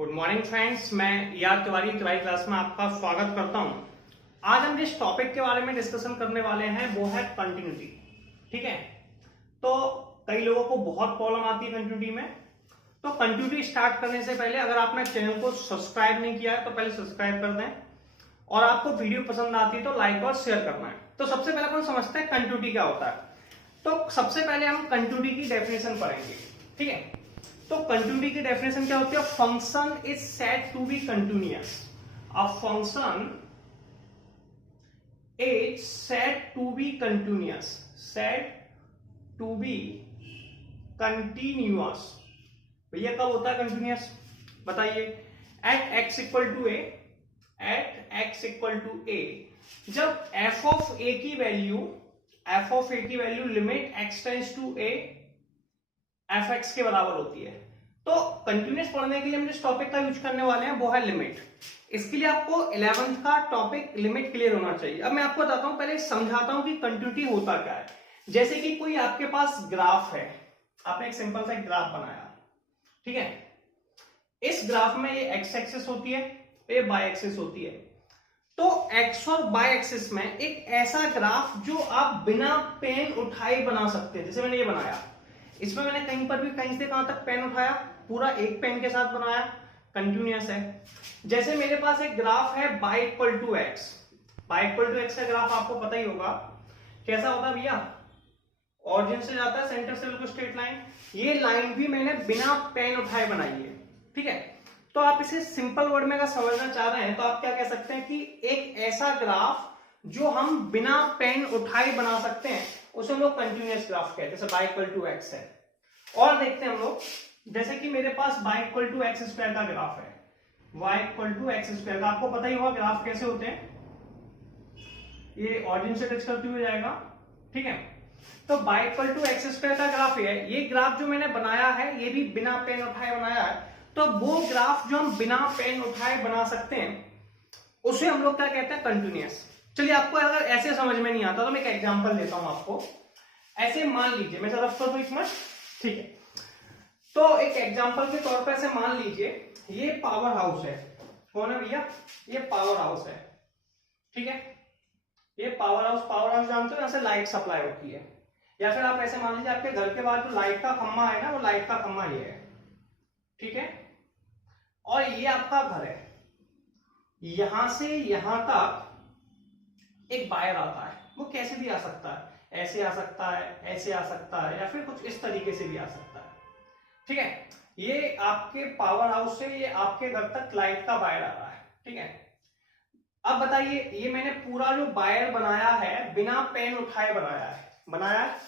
Good morning friends, मैं यार Tiwari class में आपका स्वागत करता हूं। आज हम जिस टॉपिक के बारे में डिस्कशन करने वाले हैं वो है कंटिन्यूटी। ठीक है, तो कई लोगों को बहुत प्रॉब्लम आती है कंटिन्यूटी में। तो कंटिन्यूटी स्टार्ट करने से पहले अगर आपने चैनल को सब्सक्राइब नहीं किया है तो पहले सब्सक्राइब कर दें, और आपको वीडियो पसंद आती है तो लाइक और शेयर करना है। तो सबसे पहले अपन समझते हैं कंटिन्यूटी क्या होता है। तो सबसे पहले हम कंटिन्यूटी की डेफिनेशन पढ़ेंगे। ठीक है, तो कंटिन्यूटी की डेफिनेशन क्या होती है? Function is said to be continuous. A function is said to be continuous, said to be continuous. भैया कब होता है कंटिन्यूअस बताइए? At x equal to a, at x equal to a, जब एफ ऑफ ए की value limit x tends to a f x के बराबर होती है। तो कंटिन्यूअस पढ़ने के लिए हम जिस टॉपिक का यूज करने वाले हैं वो है लिमिट। इसके लिए आपको 11th का टॉपिक लिमिट क्लियर होना चाहिए। अब मैं आपको बताता हूं, पहले समझाता हूं कि कंटिन्यूटी होता क्या है। जैसे कि कोई आपके पास ग्राफ है, आपने एक सिंपल सा ग्राफ बनाया, ठीक है। इस ग्राफ में ये एक्स एक्सिस होती है, ये वाई एक्सिस होती है। तो एक्स और वाई एक्सिस में एक ऐसा ग्राफ जो आप बिना पेन उठाए बना सकते हैं। जैसे मैंने ये बनाया, इसमें मैंने कहीं पर भी कहीं से कहां तक पेन उठाया, पूरा एक पेन के साथ बनाया, कंटिन्यूअस है। जैसे मेरे पास एक ग्राफ है y equal to x, y equal to x का ग्राफ आपको पता ही होगा कैसा होता है भैया। ऑरिजिन से जाता है सेंटर से बिल्कुल स्ट्रेट लाइन। ये लाइन भी मैंने बिना पेन उठाए बनाई है, ठीक है। तो आप इसे सिंपल वर्ड में अगर समझना चाह रहे हैं तो आप क्या कह सकते हैं कि एक ऐसा ग्राफ जो हम बिना पेन उठाए बना सकते हैं उसे हम लोग कंटिन्यूअस ग्राफ कहते हैं। जैसे y इक्वल टू एक्स है। और देखते हैं हम लोग, जैसे कि मेरे पास y equal to x square का ग्राफ है, y equal to x square का आपको पता ही होगा ग्राफ कैसे होते हैं। ये ऑरिजिन से टच करते हुए जाएगा, ठीक है। तो y equal to x square का ग्राफ है। ये ग्राफ जो मैंने बनाया है ये भी बिना पेन उठाए बनाया है। तो वो ग्राफ जो हम बिना पेन उठाए बना सकते हैं उसे हम लोग क्या कहते हैं? कंटिन्यूअस। चलिए, आपको अगर ऐसे समझ में नहीं आता तो मैं एक एग्जांपल देता हूं आपको। ऐसे मान लीजिए, मैं रफ कर दूं एक मिनट, ठीक है। तो एक एग्जांपल के तौर पर ऐसे मान लीजिए ये पावर हाउस है। कौन है भैया? ये पावर हाउस है, ठीक है। ये पावर हाउस जानते हो, यहां से लाइट सप्लाई होती है। या फिर आप ऐसे मान लीजिए आपके घर के बाद जो लाइट का खंभा है ना, वो लाइट का खंभा ये है, ठीक है। और ये आपका घर है। यहां से यहां तक एक वायर आता है, वो कैसे भी आ सकता है, ऐसे आ सकता है, ऐसे आ सकता है, या फिर कुछ इस तरीके से भी आ सकता है, ठीक है। ये आपके पावर हाउस से ये आपके घर तक लाइट का वायर आ रहा है, ठीक है। अब बताइए, ये मैंने पूरा जो वायर बनाया है बिना पेन उठाए बनाया है।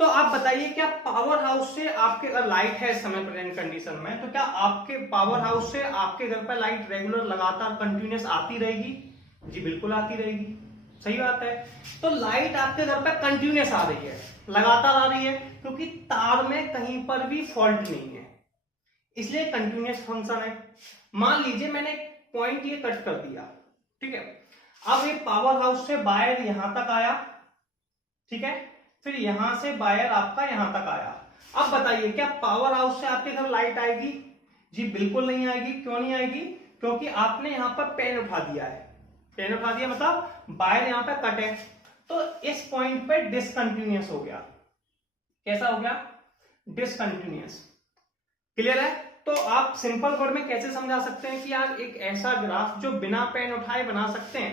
तो आप बताइए, क्या पावर हाउस से आपके अगर लाइट है इस समय प्रेजेंट कंडीशन में, तो क्या आपके पावर हाउस से आपके घर पर लाइट रेगुलर लगातार कंटिन्यूअस आती रहेगी? जी बिल्कुल आती रहेगी, सही बात है। तो लाइट आपके घर पर कंटिन्यूअस आ रही है, लगातार आ रही है, क्योंकि तार में कहीं पर भी फॉल्ट नहीं है, इसलिए कंटिन्यूअस फंक्शन है। मान लीजिए मैंने पॉइंट ये कट कर दिया, ठीक है। अब ये पावर हाउस से वायर यहां तक आया, ठीक है। फिर यहां से वायर आपका यहां तक आया। अब बताइए, क्या पावर हाउस से आपके घर लाइट आएगी? जी बिल्कुल नहीं आएगी। क्यों नहीं आएगी? क्योंकि आपने यहां पर पेन उठा दिया है। पेन उठा दिया मतलब वायर यहां पर कट है, तो इस पॉइंट पे डिसकंटिन्यूअस हो गया। कैसा हो गया? डिसकंटिन्यूअस। क्लियर है? तो आप सिंपल वर्ड में कैसे समझा सकते हैं कि यार एक ऐसा ग्राफ जो बिना पेन उठाए बना सकते हैं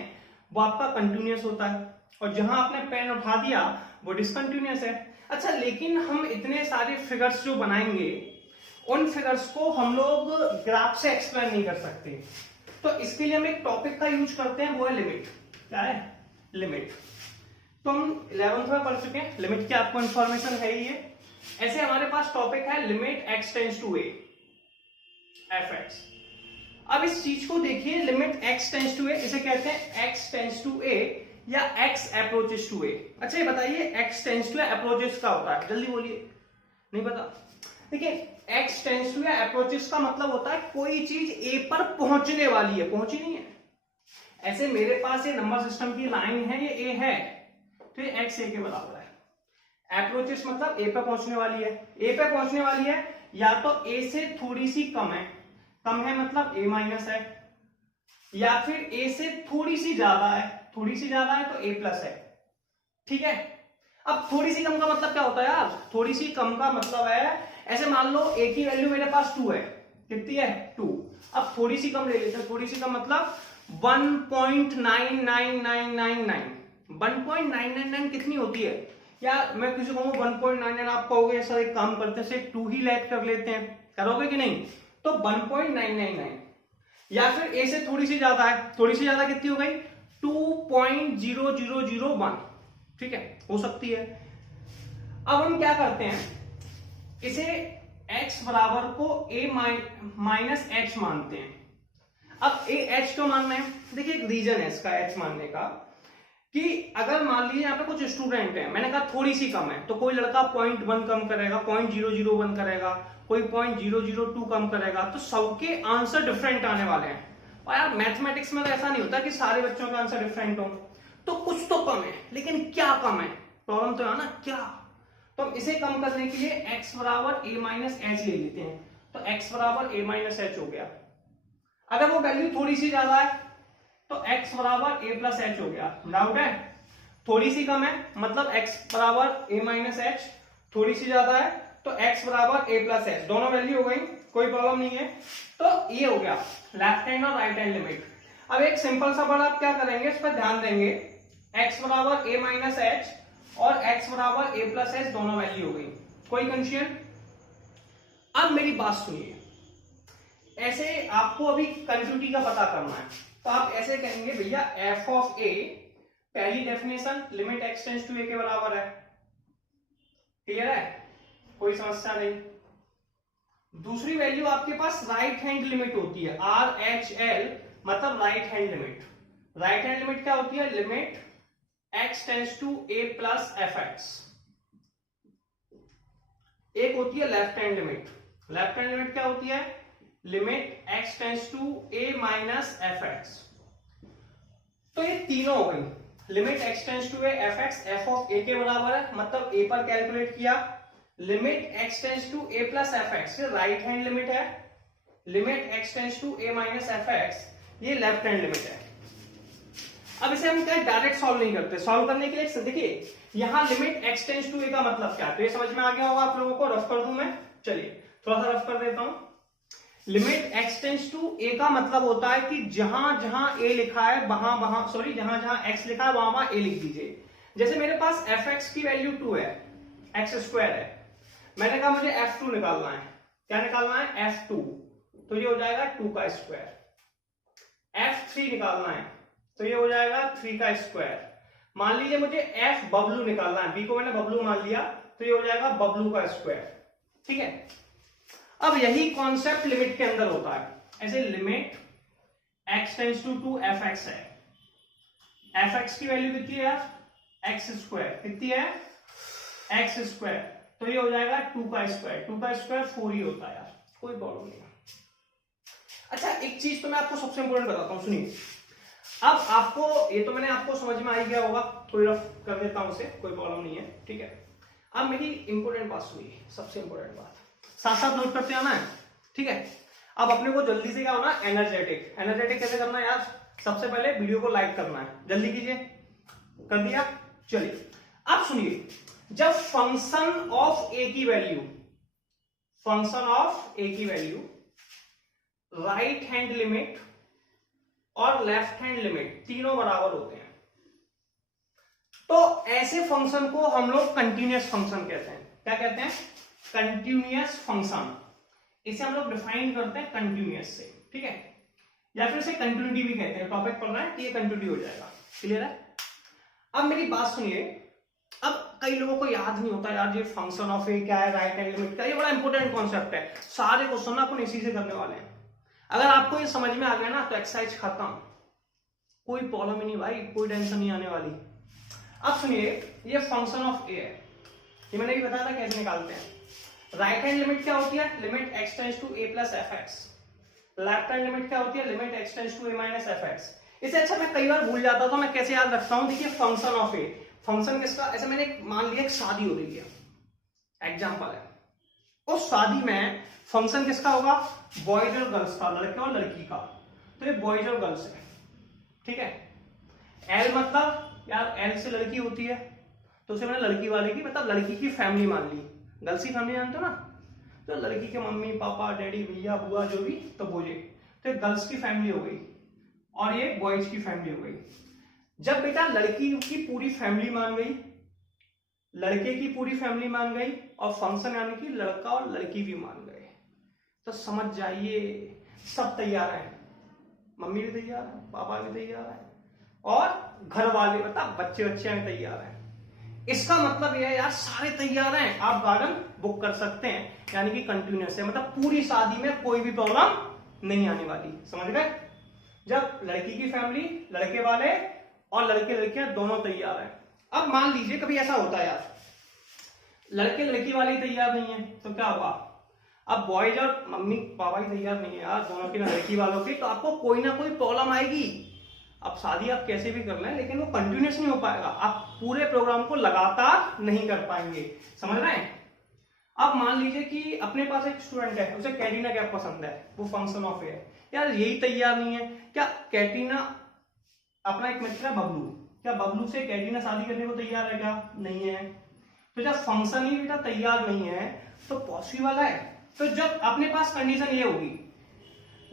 वो आपका कंटिन्यूअस होता है, और जहां आपने पेन उठा दिया वो डिसकंटिन्यूअस है। अच्छा, लेकिन हम इतने सारे फिगर्स जो बनाएंगे उन फिगर्स को हम लोग ग्राफ से एक्सप्लेन नहीं कर सकते। तो इसके लिए हम एक टॉपिक का यूज करते हैं, वो है लिमिट। क्या है? लिमिट। तो हम 11th में पढ़ चुके हैं, लिमिट की आपको इंफॉर्मेशन है ही है। ऐसे हमारे पास टॉपिक है limit x tends to a f x. अब इस चीज को देखिए, limit x tends to a, इसे कहते हैं एक्स टेंड्स टू ए या एक्स अप्रोचेस टू ए। अच्छा ये बताइए, एक्स टेंड्स टू अप्रोचेस का होता है? जल्दी बोलिए, नहीं पता? देखिए, एक्स टेंड्स टू अप्रोचेस का मतलब होता है कोई चीज ए पर पहुंचने वाली है, पहुंची नहीं है। ऐसे मेरे पास ये नंबर सिस्टम की लाइन है, ये ए है, तो ये एक्स ए के बराबर है। अप्रोचेस मतलब ए पे पहुंचने वाली है। ए पे पहुंचने वाली है, या तो ए से थोड़ी सी कम है, कम है मतलब a माइनस है, या फिर a से थोड़ी सी ज्यादा है, थोड़ी सी ज्यादा है तो a प्लस है। ठीक है, अब थोड़ी सी कम का मतलब क्या होता है यार, थोड़ी सी कम का मतलब है ऐसे मान लो a की वैल्यू मेरे पास 2 है, कितनी है 2, अब थोड़ी सी कम ले लेते हैं, थोड़ी सी कम मतलब 1.99999, 1.999 कितनी होती है यार, मैं किसी को 1.99 आप कहोगे सर एक काम करते हैं 2 ही लैक कर लेते हैं, करोगे कि नहीं, तो 1.999, या फिर a से थोड़ी सी ज्यादा है, थोड़ी सी ज्यादा कितनी हो गई 2.0001, ठीक है हो सकती है। अब हम क्या करते हैं, इसे x बराबर को a माइनस h मानते हैं। अब h क्यों मानना है, देखिए एक रीजन है इसका h मानने का, कि अगर मान लीजिए यहाँ पे कुछ स्टूडेंट है, मैंने कहा थोड़ी सी कम है, तो कोई लड़का 0.1 कम करेगा, 0.001 करेगा, कोई 0.002 कम करेगा, तो सबके आंसर डिफरेंट आने वाले हैं। और यार मैथमेटिक्स में तो ऐसा नहीं होता कि सारे बच्चों के आंसर डिफरेंट हो, तो कुछ तो कम है, लेकिन क्या कम है, प्रॉब्लम तो है ना क्या। तो हम इसे कम करने के लिए x बराबर a माइनस एच ले लेते हैं, तो x बराबर a माइनस एच हो गया। अगर वो वैल्यू थोड़ी सी ज्यादा है तो x बराबर a प्लस एच हो गया, डाउट है, थोड़ी सी कम है मतलब x बराबर a माइनस एच, थोड़ी सी ज्यादा है तो x बराबर a प्लस एच, दोनों वैल्यू हो गई, कोई प्रॉब्लम नहीं है। तो ये हो गया लेफ्ट हैंड और राइट हैंड लिमिट। अब एक सिंपल सा वर्ड आप क्या करेंगे, इस पर ध्यान देंगे, x बराबर a माइनस एच और x बराबर a प्लस एच, दोनों वैल्यू हो गई, कोई कंफ्यूजन। अब मेरी बात सुनिए, ऐसे आपको अभी कंटिन्यूटी का पता करना है, तो आप ऐसे कहेंगे भैया f ऑफ a, पहली definition limit x tends to a के बराबर है, क्लियर है, कोई समस्या नहीं। दूसरी वैल्यू आपके पास राइट हैंड लिमिट होती है, RHL मतलब right hand limit. Right hand limit क्या होती है, limit x tends to a plus fx। एक होती है left hand limit, left hand limit क्या होती है, limit x tends to a minus fx। तो ये तीनों हो गई, limit x tends to a fx, f of a के बराबर है मतलब a पर कैलकुलेट किया, limit x tends to a plus fx ये राइट हैंड लिमिट है, limit x tends to a minus fx ये लेफ्ट हैंड लिमिट है। अब इसे हम क्या डायरेक्ट सॉल्व नहीं करते, सॉल्व करने के लिए देखिए यहां limit x tends to a का मतलब क्या है, तो ये समझ में आ गया होगा आप लोगों को, रफ कर दूं मैं, चलिए थोड़ा सा रफ कर देता हूं। Limit x tends to a का मतलब होता है कि जहां जहां a लिखा है वहां वहां, सॉरी जहां जहां x लिखा है वहां वहां a लिख दीजिए। जैसे मेरे पास fx की वैल्यू 2 है, x स्क्वायर है, मैंने कहा मुझे f2 निकालना है, क्या निकालना है f2, तो ये हो जाएगा 2 का स्क्वायर। f3 निकालना है तो ये हो जाएगा 3 का स्क्वायर। मान लीजिए मुझे f बबलू निकालना है, b को मैंने बबलू मान लिया, तो ये हो जाएगा बबलू का स्क्वायर, ठीक है। अब यही कॉन्सेप्ट लिमिट के अंदर होता है, ऐसे limit x tends to 2 fx है, fx की वैल्यू कितनी है x स्क्वायर, कितनी है x स्क्वायर, तो ये हो जाएगा 2 का स्क्वायर, 2 का स्क्वायर 4 ही होता है यार, कोई प्रॉब्लम नहीं है। अच्छा एक चीज तो मैं आपको सबसे इंपॉर्टेंट बताता हूं, सुनिए, अब आपको ये तो मैंने आपको समझ में आ ही गया होगा, थोड़ी रफ कर देता हूं उसे, कोई प्रॉब्लम नहीं है, ठीक है। अब मेरी इंपॉर्टेंट बात सुनिए, सबसे इंपॉर्टेंट बात, साथ साथ नोट करते आना है, ठीक है। अब अपने को जल्दी से क्या होना, एनर्जेटिक, एनर्जेटिक कैसे करना है यार, सबसे पहले वीडियो को लाइक करना है, जल्दी कीजिए, कर दिया, चलिए। अब सुनिए, जब फंक्शन ऑफ ए की वैल्यू, फंक्शन ऑफ ए की वैल्यू राइट हैंड लिमिट और लेफ्ट हैंड लिमिट तीनों बराबर होते हैं, तो ऐसे फंक्शन को हम लोग कंटिन्यूअस फंक्शन कहते हैं, क्या कहते हैं, कंटिन्यूअस फंक्शन। इसे हम लोग डिफाइन करते हैं कंटिन्यूअस से, ठीक है, या फिर इसे कंटिन्यूटी भी कहते हैं, टॉपिक पढ़ रहे हैं कि ये कंटिन्यूटी हो जाएगा, क्लियर है। अब मेरी बात सुनिए, अब कई लोगों को याद नहीं होता यार ये फंक्शन ऑफ ए क्या है, राइट हैंड लिमिट क्या है, ये बड़ा इंपॉर्टेंट कॉन्सेप्ट है, सारे क्वेश्चन अपन इसी से करने वाले हैं। अगर आपको ये समझ में आ गया ना तो एक्सरसाइज खत्म, कोई प्रॉब्लम ही नहीं भाई, कोई टेंशन नहीं आने वाली। अब सुनिए, ये फंक्शन ऑफ ए है, ये मैंने भी बताया था कैसे निकालते हैं। राइट हैंड लिमिट क्या होती है, limit x tends to a plus fx। Left hand limit क्या होती है, limit x tends to a minus fx। इससे अच्छा मैं कई बार भूल जाता हूं, तो मैं कैसे याद रखता हूं, देखिए फंक्शन ऑफ ए, फंक्शन किसका, ऐसे मैंने मान लिया एक शादी हो रही है, एग्जांपल है, उस शादी में फंक्शन किसका होगा, बॉयज और गर्ल्स का, लड़के और लड़की का। तो ये बॉयज और गर्ल्स है, ठीक है। एल मतलब यार एल से लड़की होती है, तो उसे मैंने लड़की वाले की मतलब लड़की की फैमिली मान ली। गर्ल्स की फैमिली जानते हो ना, तो लड़की के मम्मी पापा डैडी भैया बुआ जो भी, तो बोझे, तो गर्ल्स की फैमिली हो गई और ये बॉयज की फैमिली हो गई। जब बेटा लड़की की पूरी फैमिली मान गई, लड़के की पूरी फैमिली मान गई और फंक्शन यानी कि लड़का और लड़की भी मान गए, तो समझ जाइए सब तैयार है, मम्मी भी तैयार है, पापा भी तैयार है और घर वाले मतलब बच्चे बच्चे भी तैयार हैं। इसका मतलब यह है यार सारे तैयार हैं, आप गार्डन बुक कर सकते हैं, यानी कि कंटिन्यूअस है, मतलब पूरी शादी में कोई भी प्रॉब्लम नहीं आने वाली। समझ गए? जब लड़की की फैमिली, लड़के वाले और लड़के लड़कियां दोनों तैयार हैं। अब मान लीजिए कभी ऐसा होता है यार, लड़के लड़की वाले तैयार नहीं है, तो क्या होगा, अब बॉयज और मम्मी पापा ही तैयार नहीं है यार दोनों की, ना लड़की वालों की, तो आपको कोई ना कोई प्रॉब्लम आएगी। अब शादी आप कैसे भी कर लें लेकिन वो कंटिन्यूस नहीं हो पाएगा, आप पूरे प्रोग्राम को लगातार नहीं कर पाएंगे। समझ रहे हैं? अब मान लीजिए कि अपने पास एक स्टूडेंट है, उसे कैटरीना कैफ पसंद है, वो फंक्शन ऑफ है, यार यही तैयार नहीं है। क्या कैटरीना, अपना एक मित्र है बबलू, क्या बबलू से कैटरीना शादी करने को तैयार है? क्या नहीं है। तो जब फंक्शन ही बेटा तैयार नहीं है तो पॉसिबल है। तो जब अपने पास कंडीशन ये होगी,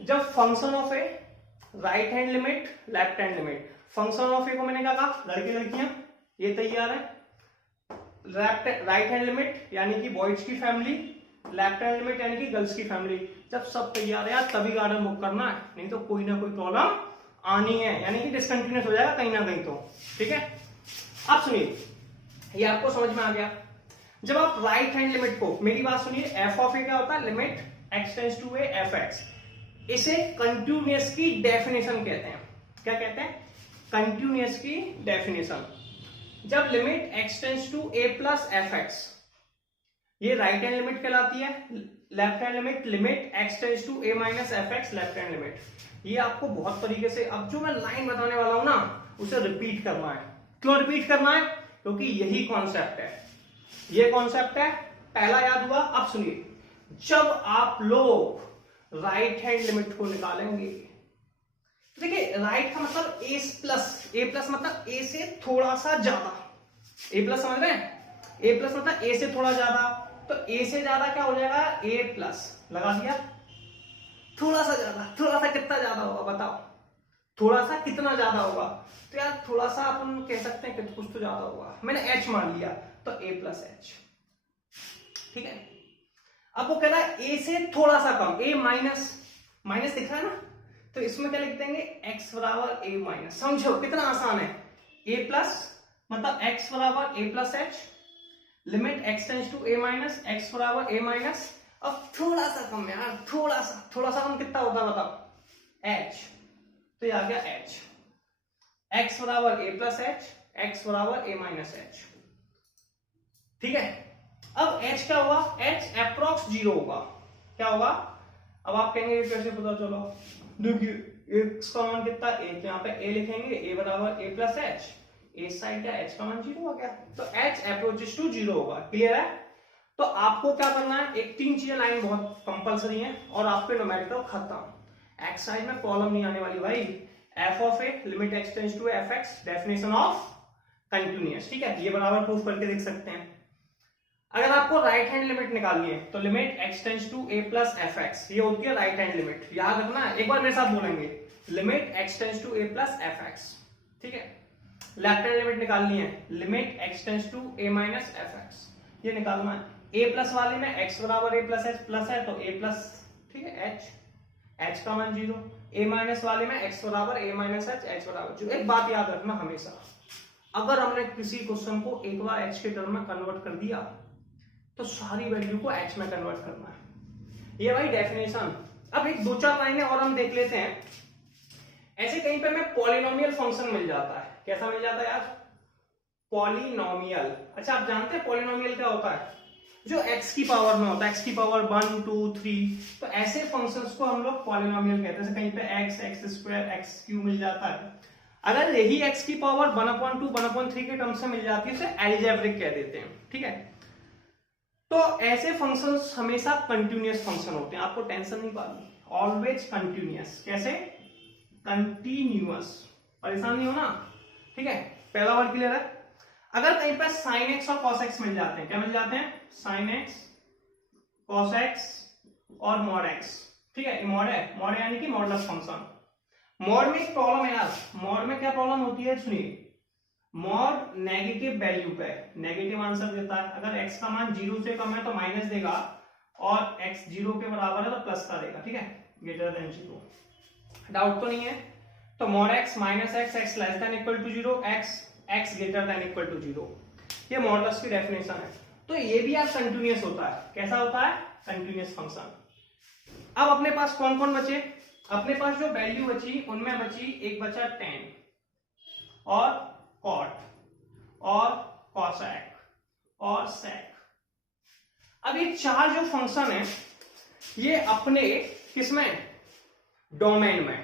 जब function of a right hand limit left hand limit, function of a को मैंने कहा लड़के लड़कियां ये तैयार है, राइट हैंड लिमिट यानी कि बॉयज की फैमिली, लेफ्ट हैंड लिमिट यानी कि गर्ल्स की फैमिली, जब सब तैयार है यार तभी गार्डन बुक करना है, नहीं तो कोई ना कोई प्रॉब्लम आनी है, यानी कि डिसकंटिन्यूस हो जाएगा कहीं ना कहीं। तो ठीक है, अब सुनिए, ये आपको समझ में आ गया। जब आप राइट हैंड लिमिट को, मेरी बात सुनिए, एफ ऑफ ए क्या होता है, limit x tends to a f x, इसे कंटिन्यूअस की डेफिनेशन कहते हैं। क्या कहते हैं? कंटिन्यूअस की डेफिनेशन। जब limit x tends to a plus f x, ये राइट हैंड लिमिट कहलाती है, left hand limit, limit x tends to a minus f x left hand limit. ये आपको बहुत तरीके से, अब जो मैं लाइन बताने वाला हूं ना उसे रिपीट करना है। क्यों रिपीट करना है? क्योंकि यही कॉन्सेप्ट है, ये कॉन्सेप्ट है। पहला याद हुआ। अब सुनिए, जब आप लोग राइट हैंड लिमिट को निकालेंगे, देखिए राइट का मतलब ए प्लस, ए प्लस मतलब ए से थोड़ा सा ज्यादा, ए प्लस समझ रहे हैं? ए प्लस मतलब ए से थोड़ा ज्यादा, तो ए से ज्यादा क्या हो जाएगा, ए प्लस, लगा दिया। थोड़ा सा ज्यादा, थोड़ा सा कितना ज्यादा होगा बताओ, थोड़ा सा कितना ज्यादा होगा? तो यार थोड़ा सा अपन कह सकते हैं कि कुछ तो ज्यादा होगा, मैंने एच मान लिया, तो ए प्लस एच। ठीक है, अब वो कह रहा है ए से थोड़ा सा कम, ए माइनस, माइनस दिख रहा है ना, तो इसमें क्या लिख देंगे, एक्स बराबर ए माइनस। समझो कितना आसान है, ए प्लस मतलब एक्स बराबर a plus h, limit x tends to a minus, x बराबर ए माइनस। अब थोड़ा सा कम यार, थोड़ा सा कम कितना होता है बताओ, एच, तो ये आ गया एच, एक्स बराबर ए प्लस एच, एक्स बराबर ए माइनस एच। ठीक है, अब h क्या होगा, h अप्रोक्स 0 होगा। क्या होगा? अब आप कहेंगे कैसे पता चला, देखिए x का मान कितना, एक यहाँ पे a लिखेंगे, a बराबर a plus H, A side क्या h का मान 0 हो गया, तो h अप्रोचेस टू 0 होगा। क्लियर है? तो आपको क्या करना है, एक 3 चीजें लाइन बहुत कंपलसरी है और आपके न्यूमेरिकल खत्म। x साइड में प्रॉब्लम नहीं आने वाली भाई, f of a limit x tends to f x, definition of continuous. ठीक है, ये बराबर प्रूफ करके देख सकते हैं। अगर आपको राइट हैंड लिमिट निकालनी है तो limit x tends to a plus f x, ये होती है राइट हैंड लिमिट। याद रखना है, एक बार मेरे साथ बोलेंगे, limit x tends to a plus f x. ठीक है, लेफ्ट हैंड लिमिट निकालनी है, limit x tends to a minus f x, ये निकालना है। ए प्लस वाले में एक्स बराबर ए प्लस एच प्लस है, तो ए प्लस, ठीक है, एच, एच का मान 0। ए माइनस वाले में एक्स बराबर ए माइनस एच, एच बराबर 0। एक बात याद रखना हमेशा, अगर हमने किसी क्वेश्चन को एक बार एच के टर्म में कन्वर्ट कर दिया तो सारी वैल्यू को एच में कन्वर्ट करना है। ये भाई डेफिनेशन। अब एक 2-4 लाइनें और हम देख लेते हैं। ऐसे कहीं पे हमें पॉलिनोमियल फंक्शन मिल जाता है। कैसा मिल जाता है यार? पॉलिनोमियल। अच्छा, आप जानते हैं पॉलिनोमियल क्या होता है? जो x की पावर में होता है, x की पावर 1 2 3, तो ऐसे फंक्शंस को हम लोग पॉलिनोमियल कहते हैं। कहीं पे x, x square, x cube मिल जाता है। अगर यही x की पावर 1/2 1/3 के टर्म से मिल जाती है, उसे एल्जेब्रिक कह देते हैं। ठीक है, तो ऐसे फंक्शंस हमेशा कंटिन्यूअस फंक्शन होते हैं, आपको टेंशन नहीं पानी, ऑलवेज कंटिन्यूअस। कैसे? कंटिन्यूअस, परेशान नहीं होना, ठीक है। पहला वर्ड क्लियर है। अगर कहीं पर साइन एक्स और कॉस एक्स मिल जाते हैं, क्या मिल जाते हैं? साइन एक्स, कॉस एक्स और मॉड एक्स, ठीक है। मॉड है, मॉड यानी कि मॉडुलस फंक्शन। मॉड में एक प्रॉब्लम है यार, मॉड में क्या प्रॉब्लम होती है सुनिए, मॉड नेगेटिव वैल्यू पे नेगेटिव आंसर देता है। अगर x का मान 0 से कम है तो माइनस देगा, और x 0 के बराबर है तो प्लस का देगा, ठीक है, ग्रेटर देन 0। डाउट तो नहीं है? तो mod x minus x, x less than equal to 0, x greater than equal to 0, ये मॉडुलस की डेफिनेशन है। तो ये भी यार कंटिन्यूअस होता है। कैसा होता है? Continuous function. अब अपने पास कौन कौन बचे? अपने पास जो वैल्यू बची उनमें बची, एक बचा tan और cot और cosec और sec। अब ये चार जो फंक्शन है ये अपने किसमें? डोमेन में।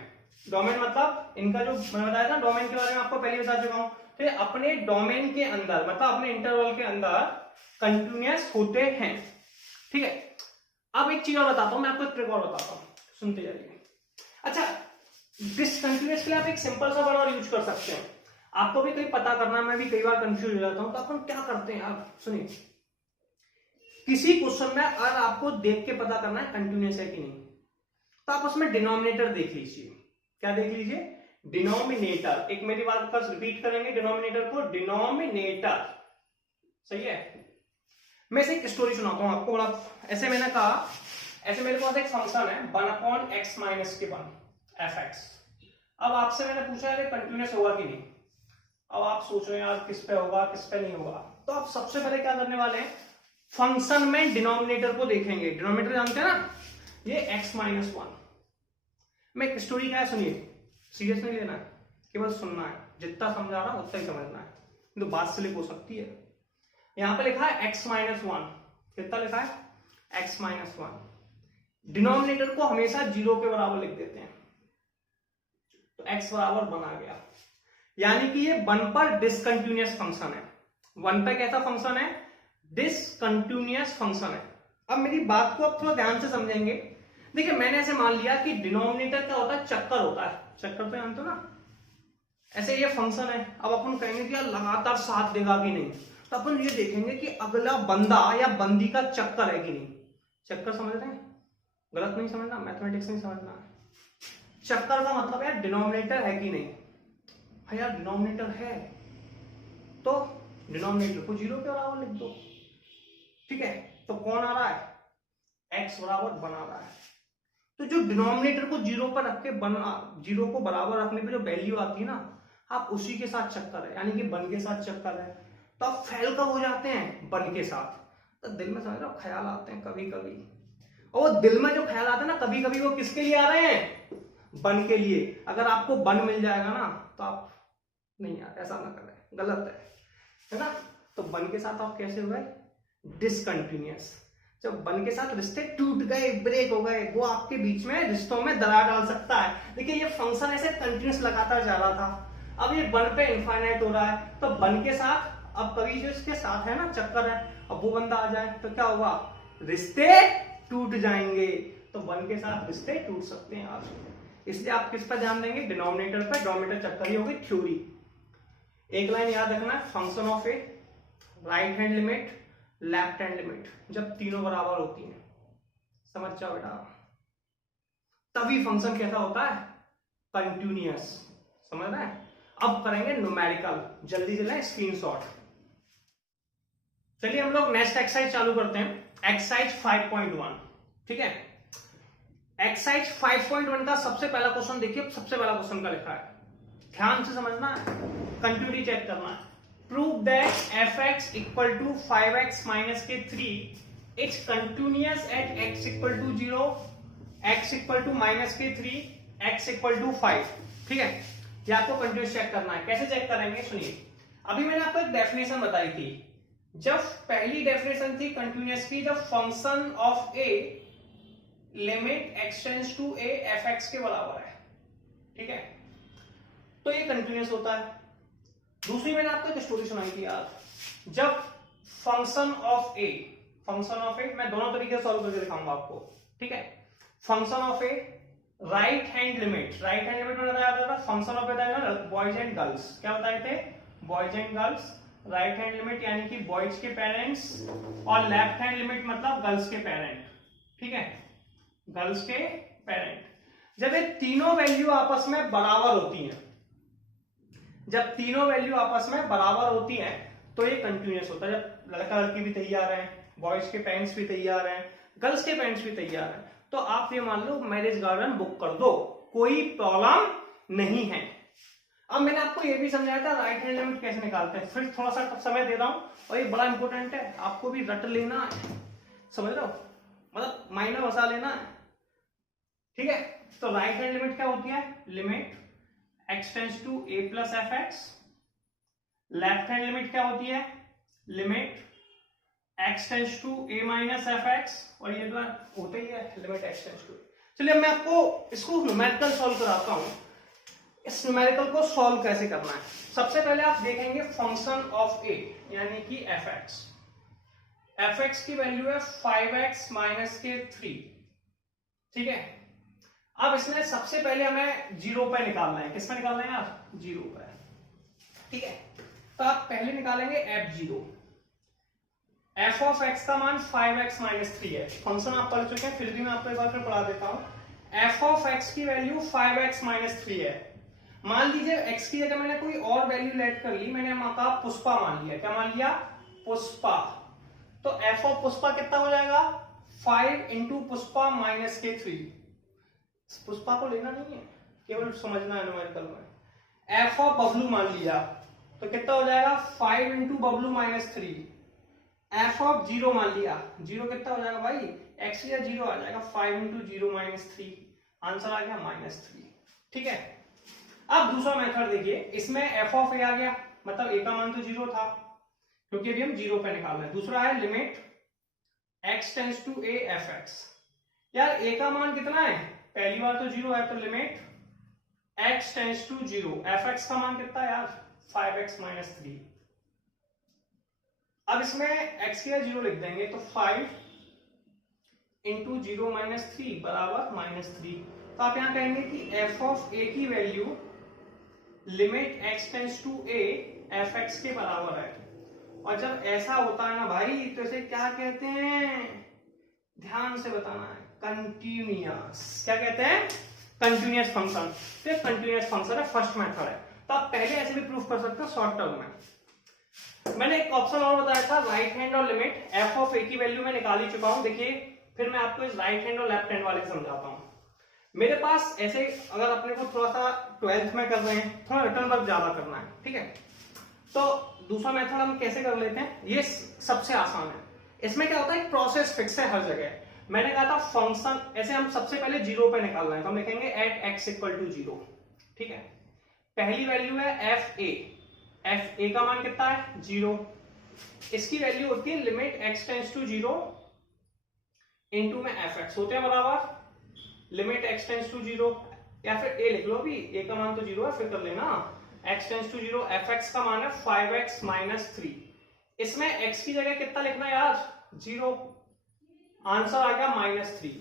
डोमेन मतलब इनका जो मैंने बताया था, डोमेन के बारे में आपको पहले बता चुका हूं। तो अपने डोमेन के अंदर मतलब अपने इंटरवल के अंदर कंटिन्यूअस होते हैं, ठीक है। अब एक चीज और बताता हूं मैं आपको, एक ट्रिक और बताता हूं, सुनते जाइए। अच्छा, डिसकंटिन्यूअस के लिए आप एक सिंपल सा वर्ड और यूज कर सकते हैं। आपको भी कहीं पता करना, मैं भी कई बार कंफ्यूज हो जाता हूं, तो अपन क्या करते हैं आप सुनिए, किसी क्वेश्चन में अगर आपको देख के पता करना है कंटिन्यूअस है कि नहीं, तो आप उसमें डिनोमिनेटर देख लीजिए। क्या देख लीजिए? डिनोमिनेटर। एक मेरी बात पर रिपीट करेंगे डिनोमिनेटर को, डिनोमिनेटर, सही है। मैं से एक स्टोरी सुनाता हूं आपको, बड़ा ऐसे मैंने कहा, ऐसे मेरे पास एक फंक्शन है 1/(x-1) f(x). अब आपसे मैंने पूछा है कंटिन्यूअस होगा कि नहीं। अब आप सोच रहे हैं यार किस पे होगा किस पे नहीं होगा, तो आप सबसे पहले क्या करने वाले हैं, फंक्शन में डिनोमिनेटर को देखेंगे। डिनोमिनेटर जानते हैं ना, ये x-1। मैं एक स्टोरी क्या है सुनिए, सीरियस नहीं लेना है, केवल सुनना है, जितना समझा रहा हूं उतना ही समझना है, तो बात स्लिप हो सकती है। यहां पे लिखा है x-1, कितना लिखा है? x-1। डिनोमिनेटर को हमेशा 0 के बराबर लिख देते हैं, तो x बराबर 1 आ गया। यानी कि ये 1 पर डिसकंटिन्यूअस फंक्शन है। 1 पे कैसा फंक्शन है? डिसकंटिन्यूअस फंक्शन है। अब मेरी बात को आप थोड़ा ध्यान से समझेंगे। देखिए मैंने ऐसे मान लिया कि डिनोमिनेटर क्या होता है? चक्कर होता है। चक्कर तो जानते हो ना, ऐसे ये फंक्शन है। अब अपन कहेंगे कि यार लगातार साथ देगा कि नहीं, तो अपन ये देखेंगे कि अगला बंदा या बंदी का चक्कर है कि नहीं। चक्कर समझ रहे हैं? गलत नहीं समझना, मैथमेटिक्स नहीं समझना। चक्कर का मतलब यार डिनोमिनेटर है कि नहीं। हाँ यार डिनोमिनेटर है, तो डिनोमिनेटर को 0 के बराबर लिख दो, ठीक है। तो कौन आ रहा है? x बराबर 1 आ रहा है। तो जो डिनोमिनेटर को 0 पर रख के 0 को बराबर रखने पे जो वैल्यू आती है ना, आप उसी के साथ चक्कर है, यानी कि 1 के साथ चक्कर है। तो आप फेल कब हो जाते हैं? 1 के साथ। तो दिल में समझ रहे हो ख्याल आते हैं कभी कभी, और वो दिल में जो ख्याल आते हैं ना कभी कभी, वो किसके लिए आ रहे हैं? 1 के लिए। अगर आपको 1 मिल जाएगा ना तो आप नहीं यार ऐसा ना करें, गलत है ना। तो 1 के साथ आप कैसे हुए? डिसकंटिन्यूअस। जब 1 के साथ रिश्ते टूट गए, ब्रेक हो गए, वो आपके बीच में रिश्तों में दरार डाल सकता है। देखिए ये फंक्शन ऐसे कंटिन्यूअस लगातार जा रहा था, अब ये 1 पे इनफाइनाइट हो रहा है, तो 1 के साथ अब कभी जो इसके साथ है ना चक्कर है, अब वो बंदा आ जाए तो क्या होगा? रिश्ते टूट जाएंगे। तो 1 के साथ रिश्ते टूट सकते हैं आप, इसलिए आप किस पर ध्यान देंगे? डिनोमिनेटर पर। डिनोमिनेटर चक्कर ही होगी थ्योरी। एक लाइन याद रखना, function of a right hand limit, left hand limit जब तीनों बराबर होती हैं, समझ जाओ बेटा, तभी फंक्शन कैसा होता है? कंटिन्यूअस। समझ रहे हैं? अब करेंगे न्यूमेरिकल, जल्दी से लें स्क्रीनशॉट। चलिए हम लोग नेक्स्ट एक्सरसाइज चालू करते हैं, एक्सरसाइज 5.1, ठीक है। एक्सरसाइज 5.1 का सबसे पहला क्वेश्चन देखिए, सबसे पहला क्वेश्चन का लिखा है, ध्यान से समझना है, कंटिन्यूटी चेक करना है। Prove that f(x) equal to 5x minus k 3 it's continuous at x equal to 0, x equal to minus k 3, x equal to 5, ठीक है। ये आपको कंटिन्यूस चेक करना है। कैसे चेक करेंगे सुनिए, अभी मैंने आपको एक डेफिनेशन बताई थी, जब पहली डेफिनेशन थी कंटिन्यूस की, जब function of a limit x tends to a f(x) के बराबर है, ठीक है, तो ये कंटिन्यूस होता है। दूसरी मैंने आपको एक स्टोरी सुनाई थी यार, जब function of a function of a, मैं दोनों तरीके से सॉल्व करके दिखाऊंगा आपको, ठीक है। Function of a right hand limit, right hand limit में बताया था function of A boys and girls, क्या बताए थे, boys and girls. Right hand limit यानी कि बॉयज के पेरेंट्स, और लेफ्ट हैंड लिमिट मतलब गर्ल्स के पेरेंट, ठीक है, गर्ल्स के पेरेंट। जब ये तीनों वैल्यू आपस में बराबर होती हैं, जब तीनों वैल्यू आपस में बराबर होती हैं तो ये कंटिन्यूअस होता है। जब लड़का लड़की भी तैयार है, बॉयज के पेरेंट्स भी तैयार हैं, गर्ल्स के पेरेंट्स भी तैयार हैं, तो आप ये मान लो मैरिज गार्डन बुक कर दो, कोई प्रॉब्लम नहीं है। अब मैंने आपको ये भी समझाया था राइट हैंड लिमिट कैसे निकालते हैं, फिर थोड़ा सा समय दे रहा हूं, और ये बड़ा इंपॉर्टेंट है, आपको भी रट लेना है, समझ रहे हो, मतलब माइनर बसा लेना है, ठीक है। तो राइट हैंड लिमिट क्या होती है, limit x tends to a plus f x. Left hand limit क्या होती है, limit x tends to a minus f x, और ये तो होता ही है लिमिट x टेंड्स टू। चलिए मैं आपको इसको न्यूमेरिकल सॉल्व कराता हूं। इस न्यूमेरिकल को सॉल्व कैसे करना है, सबसे पहले आप देखेंगे फंक्शन ऑफ a यानी कि एफ एक्स की वैल्यू है 5x माइनस के 3, ठीक है। अब इसमें सबसे पहले हमें जीरो पे निकालना है, किस पे निकालना है यार, जीरो पे, ठीक है। तो आप पहले निकालेंगे F zero. F of x का मान 5x माइनस 3 है, फंक्शन आप पढ़ चुके हैं, फिर भी मैं आपको एक बार फिर पढ़ा देता हूं। एफ ऑफ एक्स की वैल्यू 5x माइनस 3 है। मान लीजिए x की जगह मैंने कोई और वैल्यू लेट कर ली, मैंने माता पुष्पा मान लिया, क्या मान लिया, पुष्पा। तो एफ ऑफ पुष्पा कितना हो जाएगा, 5 इंटू पुष्पा माइनस के 3। पुष्पा को लेना नहीं है, केवल समझना है न्यूमेरिकल में। एफ ऑफ बबलू मान लिया तो कितना हो जाएगा, 5 into Bablu minus 3। F of zero मान लिया, जीरो कितना हो जाएगा भाई, एक्स या जीरो आ जाएगा, 5 इंटू जीरो माइनस 3, आंसर आ गया -3, ठीक है। अब दूसरा मेथड देखिए, इसमें एफ ऑफ ए आ गया, मतलब ए का मान तो जीरो था, क्योंकि अभी हम जीरो पे निकाल रहे हैं। दूसरा है limit x tends to a f x. यार a का मान कितना है, पहली बार तो जीरो है, तो limit x tends to zero, f x का मान कितना है यार, 5x माइनस 3। अब इसमें x की जगह जीरो लिख देंगे, तो 5 इंटू जीरो माइनस 3 बराबर -3। तो आप यहां कहेंगे कि f ऑफ a की value limit x tends to a f x के बराबर है। और जब ऐसा होता है ना भाई, तो इसे क्या कहते हैं, ध्यान से बताना है, कंटिन्यूअस। क्या कहते हैं, कंटिन्यूअस फंक्शन। तो कंटिन्यूअस फंक्शन है, फर्स्ट मेथड है। तो आप पहले ऐसे भी प्रूफ कर सकते हो शॉर्ट टर्म में। मैंने एक ऑप्शन और बताया था, राइट हैंड और लिमिट एफ ऑफ ए की वैल्यू में निकाल ही चुका हूं। देखिए फिर मैं आपको इस राइट हैंड और लेफ्ट हैंड वाले समझाता हूं। मेरे पास ऐसे, अगर अपने को थोड़ा सा 12th में कर रहे हैं, थोड़ा रिटर्न वर्क ज्यादा करना है, ठीक है, तो दूसरा मेथड हम कैसे कर लेते हैं, ये सबसे आसान है। इसमें क्या होता है, प्रोसेस फिक्स है हर जगह। मैंने कहा था फंक्शन, ऐसे हम सबसे पहले जीरो पे निकालना है, तो हम लिखेंगे at x equal to zero, ठीक है। पहली वैल्यू है एफ ए का मान कितना है, जीरो। इसकी वैल्यू होती है limit x tends to zero into में एफ एक्स, होते हैं बराबर limit x tends to zero, या फिर ए लिख लो, अभी ए का मान तो जीरो है, फिर कर लेना x tends to zero, f x का मान है 5x माइनस 3। इसमें x की जगह कितना लिखना है यार, जीरो, आंसर आ गया -3।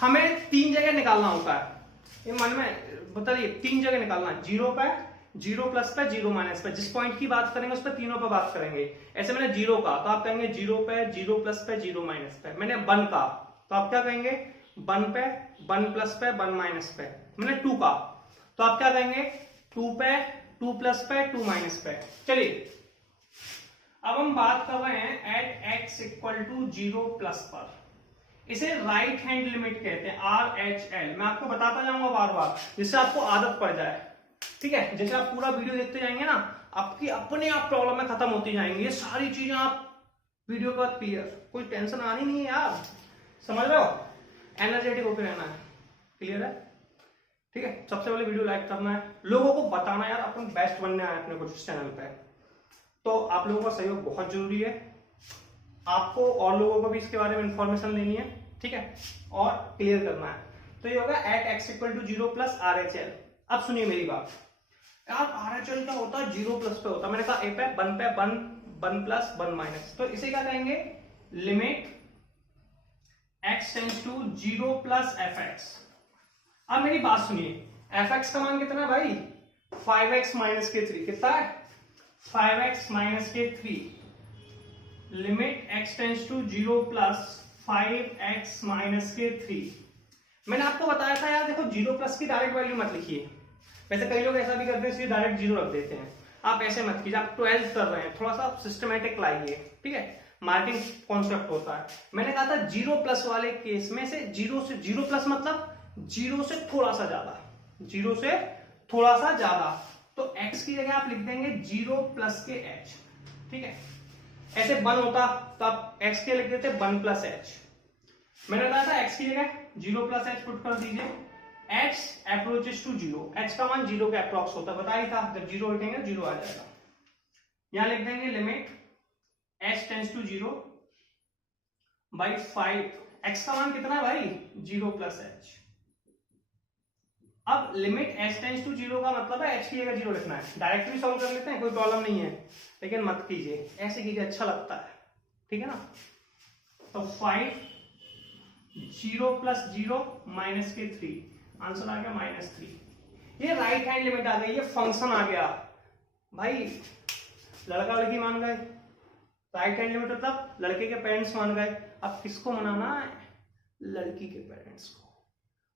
हमें 3 जगह निकालना होता है, ये मन में बताइए, 3 जगह निकालना है, जीरो पे, जीरो प्लस पे, जीरो माइनस पे। जिस पॉइंट की बात करेंगे उस पर तीनों पे बात करेंगे। ऐसे मैंने जीरो का, तो आप कहेंगे जीरो पे, जीरो प्लस पे, जीरो माइनस पे। मैंने 1 का, तो आप क्या कहेंगे, 1 पे, 1 प्लस पे, 1 माइनस पे। मैंने 2 का, तो आप क्या कहेंगे, 2 पे, 2 प्लस पे, 2 माइनस पे। चलिए अब हम बात कर रहे हैं at x equal to zero plus पर। इसे राइट हैंड लिमिट कहते हैं, RHL। मैं आपको बताता जाऊंगा बार बार, जिससे आपको आदत पड़ जाए, ठीक है। जैसे आप पूरा वीडियो देखते जाएंगे ना, आपकी अपने आप प्रॉब्लम खत्म होती जाएंगी, ये सारी चीजें आप वीडियो के बाद क्लियर, कोई टेंशन आनी नहीं है यार, समझ रहे हो, एनर्जेटिक होकर रहना है, क्लियर है, ठीक है। सबसे पहले वीडियो लाइक करना है, लोगों को बताना यार अपन बेस्ट बनने आए अपने कुछ चैनल पे, तो आप लोगों का सहयोग बहुत जरूरी है। आपको और लोगों को भी इसके बारे में इंफॉर्मेशन देनी है, ठीक है, और क्लियर करना है। तो ये होगा at x equal to zero plus RHL। अब सुनिए मेरी बात यार, RHL क्या होता है, जीरो प्लस पे होता है। मैंने कहा ए पे 1 पे 1 1 प्लस 1 माइनस, तो इसे क्या कहेंगे, limit x tends to 0 plus f x. अब मेरी बात सुनिए, एफ एक्स का मान कितना है भाई, 5x माइनस के 3, कितना है 5x माइनस के 3, limit x tends to 0 plus 5x minus के 3। मैंने आपको बताया था यार, देखो 0 प्लस की डायरेक्ट वैल्यू मत लिखिए, वैसे कई लोग ऐसा भी करते हैं, डायरेक्ट 0 रख देते हैं, आप ऐसे मत कीजिए, आप 12th कर रहे हैं, थोड़ा सा सिस्टमेटिक लाइए, ठीक है, मार्किंग कॉन्सेप्ट होता है। मैंने कहा था 0 प्लस वाले केस में से 0 प्लस मतलब 0 से थोड़ा सा ज्यादा, 0 से थोड़ा सा ज्यादा, तो x की जगह आप लिख देंगे 0 प्लस के h, ठीक है, ऐसे 1 होता तो आप x के लिख देते 1 प्लस h। मैंने बताया था x की जगह 0 प्लस h पुट कर दीजिए, x अप्रोचेस टू 0, h का मान 0 के अप्रॉक्स होता है, बताया था, जब 0 लिखेंगे 0 आ जाएगा। यहां लिख देंगे limit h tends to 0 by 5, x का मान कितना है भाई 0 प्लस h। अब लिमिट h टेंड्स टू 0 का मतलब है h की जगह 0 लिखना है, डायरेक्ट भी सॉल्व कर लेते हैं, कोई प्रॉब्लम नहीं है, लेकिन मत कीजिए, ऐसे कीजिए, अच्छा लगता है, ठीक है ना। तो 5 0 प्लस 0 माइनस के 3, आंसर आ गया -3। ये राइट हैंड लिमिट आ गई, ये फंक्शन आ गया भाई, लड़का लड़की मान गए, राइट हैंड लिमिट मतलब लड़के के पेरेंट्स मान गए। अब किसको मनाना है, लड़की के पेरेंट्स को।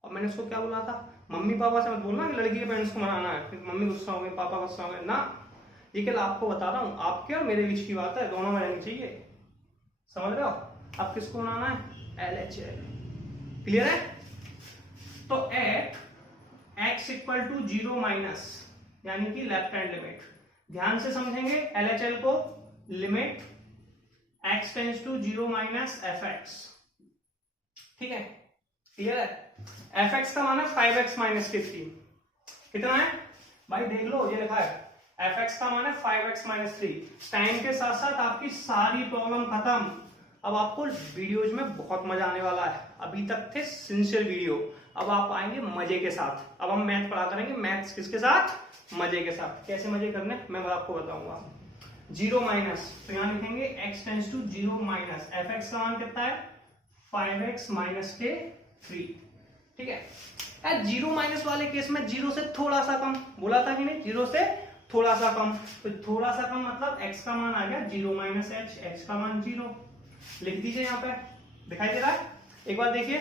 और मैंने उसको क्या बोला था, मम्मी पापा से मत बोलना कि लड़की के पेरेंट्स को मनाना है, फिर मम्मी गुस्सा हो गई, पापा गुस्सा हो गए ना, ये केवल आपको बता रहा हूं, आपके और मेरे बीच की बात है, दोनों में रहनी चाहिए, समझ रहे हो। अब किसको मनाना है, LHL, क्लियर है। तो at x equal to 0 minus, यानी कि लेफ्ट हैंड लिमिट, ध्यान से समझेंगे LHL को, limit x tends to 0 minus f x, ठीक है, क्लियर है। एफ एक्स का मान है 5x माइनस के 3, कितना है भाई देख लो, ये लिखा है, एफ एक्स का मान है 5x माइनस 3। टाइम के साथ साथ आपकी सारी प्रॉब्लम खत्म, अब आपको वीडियोज में बहुत मजा आने वाला है, अभी तक थे सिंसियर वीडियो, अब आप आएंगे मजे के साथ। अब हम मैथ पढ़ा करेंगे, मैथ्स किसके साथ, मजे के साथ। कैसे मजे करने मैं आपको बताऊंगा। 0 माइनस, तो यहां लिखेंगे x tends to 0 minus, f x का मान कितना है 5x माइनस के 3, ठीक है। 0 माइनस वाले केस में 0 से थोड़ा सा कम, बोला था कि नहीं, 0 से थोड़ा सा कम, तो थोड़ा सा कम मतलब x का मान आ गया 0 माइनस h, x का मान 0 लिख दीजिए, यहाँ पे दिखाई दे रहा है, एक बार देखिए,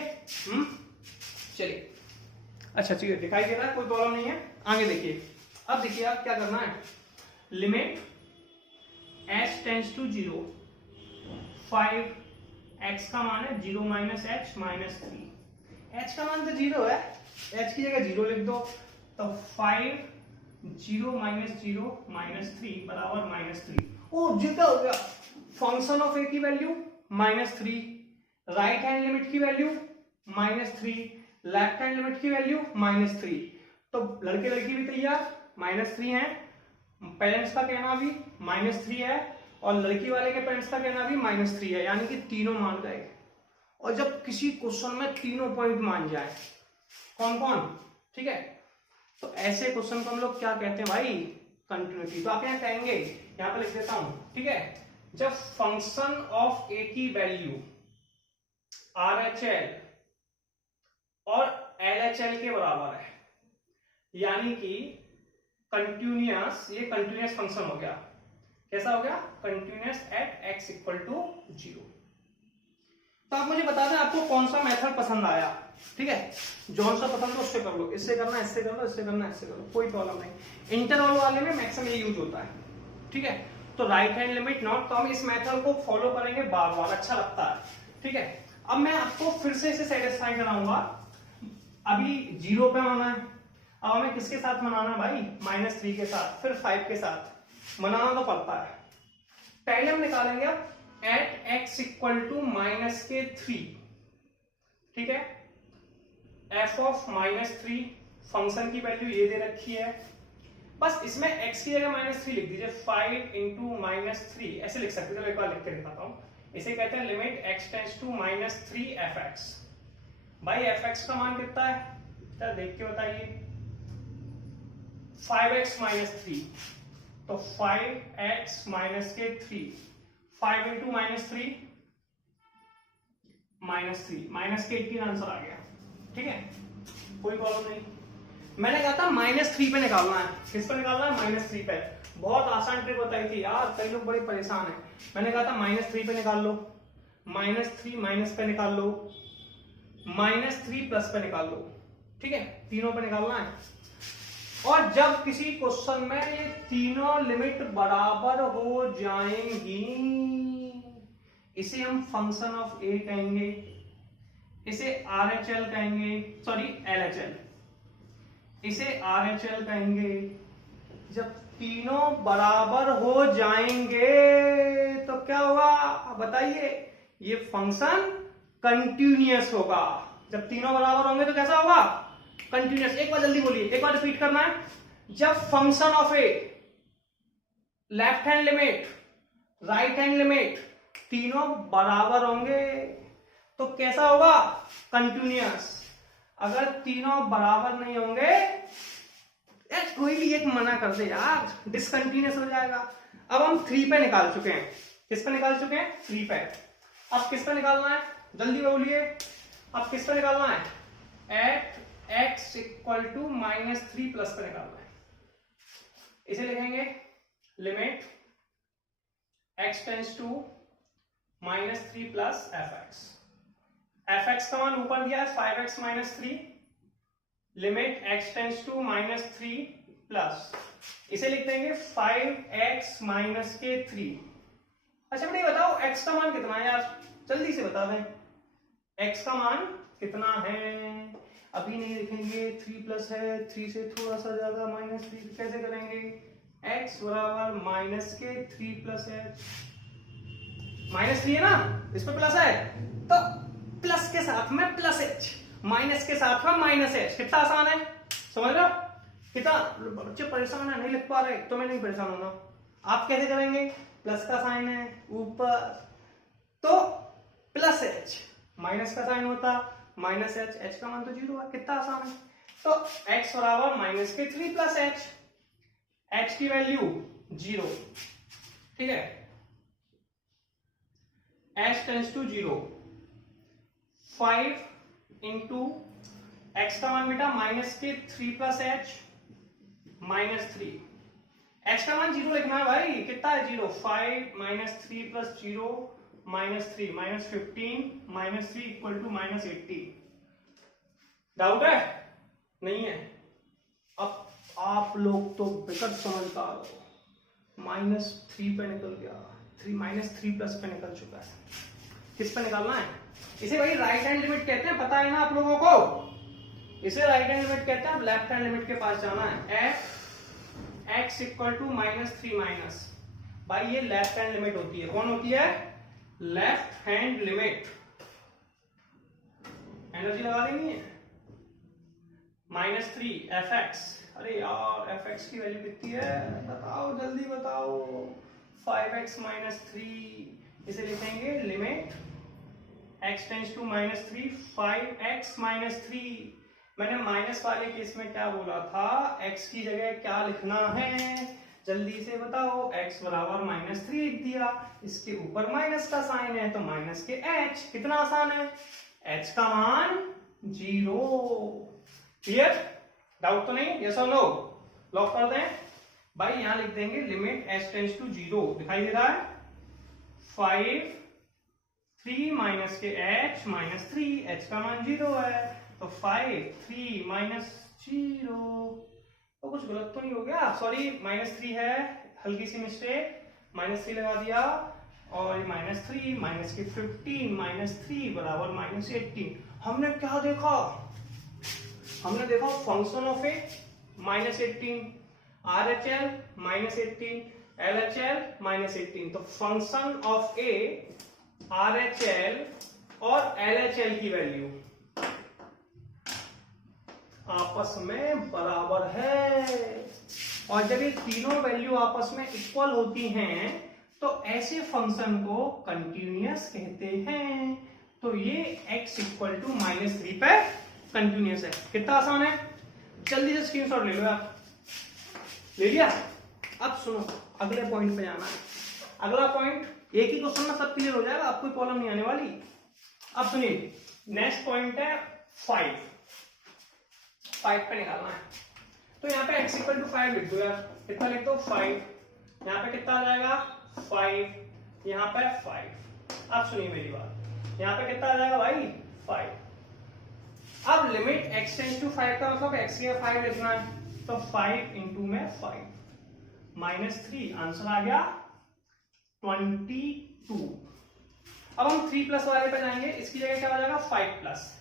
चलिए, अच्छा ठीक है, दिखाई दे रहा है, कोई प्रॉब्लम नहीं है, आगे देखिए। अब देखिए आप क्या करना है, limit h tends to 0, 5x का मान है 0 माइनस h माइनस 3, h का मान तो 0 है, h की जगह 0 लिख दो, तो 5 0 माइनस 0 माइनस 3 बराबर -3। ओ जितना हो गया, फंक्शन ऑफ a की वैल्यू -3, राइट हैंड लिमिट की वैल्यू -3, लेफ्ट हैंड लिमिट की वैल्यू -3, तो लड़के लड़की भी तैयार, -3 है, पेरेंट्स का कहना भी -3 है, और लड़की वाले के पेरेंट्स का कहना भी -3 है, यानी कि तीनों मान गए। और जब किसी क्वेश्चन में तीनों पॉइंट मान जाए, कौन कौन, ठीक है, तो ऐसे क्वेश्चन को हम लोग क्या कहते हैं भाई, कंटिन्यूटी। तो आप यहाँ कहेंगे, यहाँ पे लिख देता हूं, ठीक है, जब फंक्शन ऑफ ए की वैल्यू RHL और LHL के बराबर है, यानी कि कंटिन्यूअस, ये कंटिन्यूअस फंक्शन हो गया, कैसा हो गया, continuous at x equal to 0। तो आप मुझे बता दें आपको कौन सा मेथड पसंद आया, ठीक है, जौन सा पसंद हो उससे कर लो, इससे करना, इससे कर लो, इससे करना, इससे कर लो, कोई प्रॉब्लम नहीं। इंटरवल वाले में मैक्सिमम ये यूज होता है, ठीक है। तो राइट हैंड लिमिट नॉट, तो हम इस मेथड को फॉलो करेंगे बार बार, अच्छा लगता है, ठीक है। अब मैं आपको फिर से इसे सेटिस्फाई कराऊंगा, अभी 0 पे माना है, अब हमें किसके साथ मनाना है भाई, -3 के साथ, फिर 5 के साथ मनाना तो पड़ता है। पहले हम निकालेंगे अब एट x इक्वल टू -3, ठीक है, f ऑफ -3, फंक्शन की वैल्यू ये दे रखी है, बस इसमें x की जगह -3 लिख दीजिए, 5 इंटू -3 ऐसे लिख सकते हैं, चलो एक बार लिख के दिखाता हूं, इसे कहते हैं limit x tends to -3 fx। भाई fx का मान कितना है, तो देख के बताइए, 5x -3, तो 5x माइनस के 3, 5 इंटू -3 -3 माइनस के 18 आंसर आ गया। ठीक है, कोई प्रॉब्लम नहीं। मैंने कहा था -3 पे निकालना है। किस पे निकालना है? -3 पे। बहुत आसान ट्रिक बताई थी यार, कई लोग बड़े परेशान हैं। मैंने कहा था -3 पे निकाल लो, -3 माइनस पे निकाल लो, -3 प्लस पे निकाल लो। ठीक है, तीनों पे निकालना है। और जब किसी क्वेश्चन में ये तीनों लिमिट बराबर हो जाएंगी, इसे हम फंक्शन ऑफ ए कहेंगे, इसे RHL कहेंगे, सॉरी LHL, इसे RHL कहेंगे। जब तीनों बराबर हो जाएंगे तो क्या होगा बताइए? ये फंक्शन कंटिन्यूअस होगा। जब तीनों बराबर होंगे तो कैसा होगा? कंटिन्यूअस। एक बार जल्दी बोलिए, एक बार रिपीट करना है। जब function of A, left hand limit, right hand limit तीनों बराबर होंगे तो कैसा होगा? कंटिन्यूअस। अगर तीनों बराबर नहीं होंगे, कोई भी एक मना कर दे यार, डिसकंटिन्यूअस हो जाएगा। अब हम 3 पे निकाल चुके हैं। किस पे निकाल चुके हैं? 3 पे। अब किस पे निकालना है? जल्दी बोलिए, अब किस पे निकालना है? At x equal to -3 plus पे निकालना है। इसे लिखेंगे limit x tends to -3 plus fx। fx का मान ऊपर दिया है 5x -3, limit x tends to -3 plus, इसे लिख देंगे 5x के 3। अच्छा बेटे बताओ x का मान कितना है यार, जल्दी से बता दें। x का मान कितना है? अभी नहीं लिखेंगे, 3 प्लस है, 3 से थोड़ा सा ज्यादा -3 कैसे करेंगे? x बराबर -3 प्लस h, -3 है ना, इस पे प्लस है तो प्लस के साथ में प्लस h, माइनस के साथ में -h। कितना आसान है, समझ लो कितना। बच्चे परेशान है, नहीं लिख पा रहे तो मैं नहीं परेशान होना। आप कैसे करेंगे? प्लस का साइन है ऊपर तो प्लस h, माइनस का साइन होता -h, h का मान तो 0 है। कितना आसान है। तो x बराबर -3 प्लस h, h की वैल्यू 0। ठीक है, h tends to 0, 5 into x का मान बेटा -3 प्लस h, -3। h का मान 0 लिखना है भाई। कितना है 0? 5 -3 प्लस 0 -3 -15 -3 इक्वल टू -80। डाउट है? नहीं है। अब आप लोग तो बेकट समझदार हो। -3 पे निकल गया, -3 प्लस पे निकल चुका है। किस पे निकालना है? इसे भाई राइट हैंड लिमिट कहते हैं, पता है ना आप लोगों को? इसे राइट हैंड लिमिट कहते हैं। अब लेफ्ट हैंड लिमिट के पास जाना है। x इक्वल टू -3 माइनस, भाई ये लेफ्ट हैंड लिमिट होती है। कौन होती है? Left hand limit. एनर्जी लगा देनी है। -3 fx, अरे यार fx की वैल्यू कितनी है बताओ, जल्दी बताओ। 5x -3, इसे लिखेंगे limit x tends to -3, 5x -3। मैंने माइनस वाले केस में क्या बोला था? x की जगह क्या लिखना है? जल्दी से बताओ। x बराबर -3 लिख दिया, इसके ऊपर माइनस का साइन है तो माइनस के h। कितना आसान है, h का मान 0। क्लियर? डाउट तो नहीं? यस और नो? लॉक कर दें भाई। यहां लिख देंगे लिमिट h टेंड्स टू 0, दिखाई दे रहा है 5 3 माइनस के h -3, h का मान 0 है तो 5 3 -0। तो कुछ गलत तो नहीं हो गया? सॉरी -3 है, हल्की सी मिस्टेक, -3 लगा दिया और -3 माइनस के 15 -3 बराबर -18। हमने क्या देखा? हमने देखा function of A -18, RHL -18, LHL -18। तो फंक्शन ऑफ ए, RHL और LHL की वैल्यू आपस में बराबर है। और जब ये तीनों वैल्यू आपस में इक्वल होती हैं तो ऐसे फंक्शन को कंटिन्यूअस कहते हैं। तो ये x इक्वल टू -3 पे कंटिन्यूअस है। कितना आसान है, जल्दी से स्क्रीनशॉट ले लो आप। ले लिया? अब सुनो, अगले पॉइंट पे जाना है। अगला पॉइंट एक ही क्वेश्चन में सब क्लियर हो जाएगा, आपको प्रॉब्लम नहीं आने वाली। अब सुनिए, नेक्स्ट पॉइंट है 5 पे निकालना है। तो यहाँ पे x इक्वल टू 5 लिख दो यार, कितना लिख दो 5, यहाँ पे कितना आ जाएगा 5, यहाँ पे 5। अब सुनिए मेरी बात, यहाँ पे कितना आ जाएगा भाई 5। अब लिमिट x टेंड्स टू 5 का मतलब x की 5 लिखना है, तो 5 इंटू में 5 माइनस 3, आंसर आ गया 22। अब हम 3 प्लस वाले पे जाएंगे, इसकी जगह क्या हो जाएगा 5 प्लस।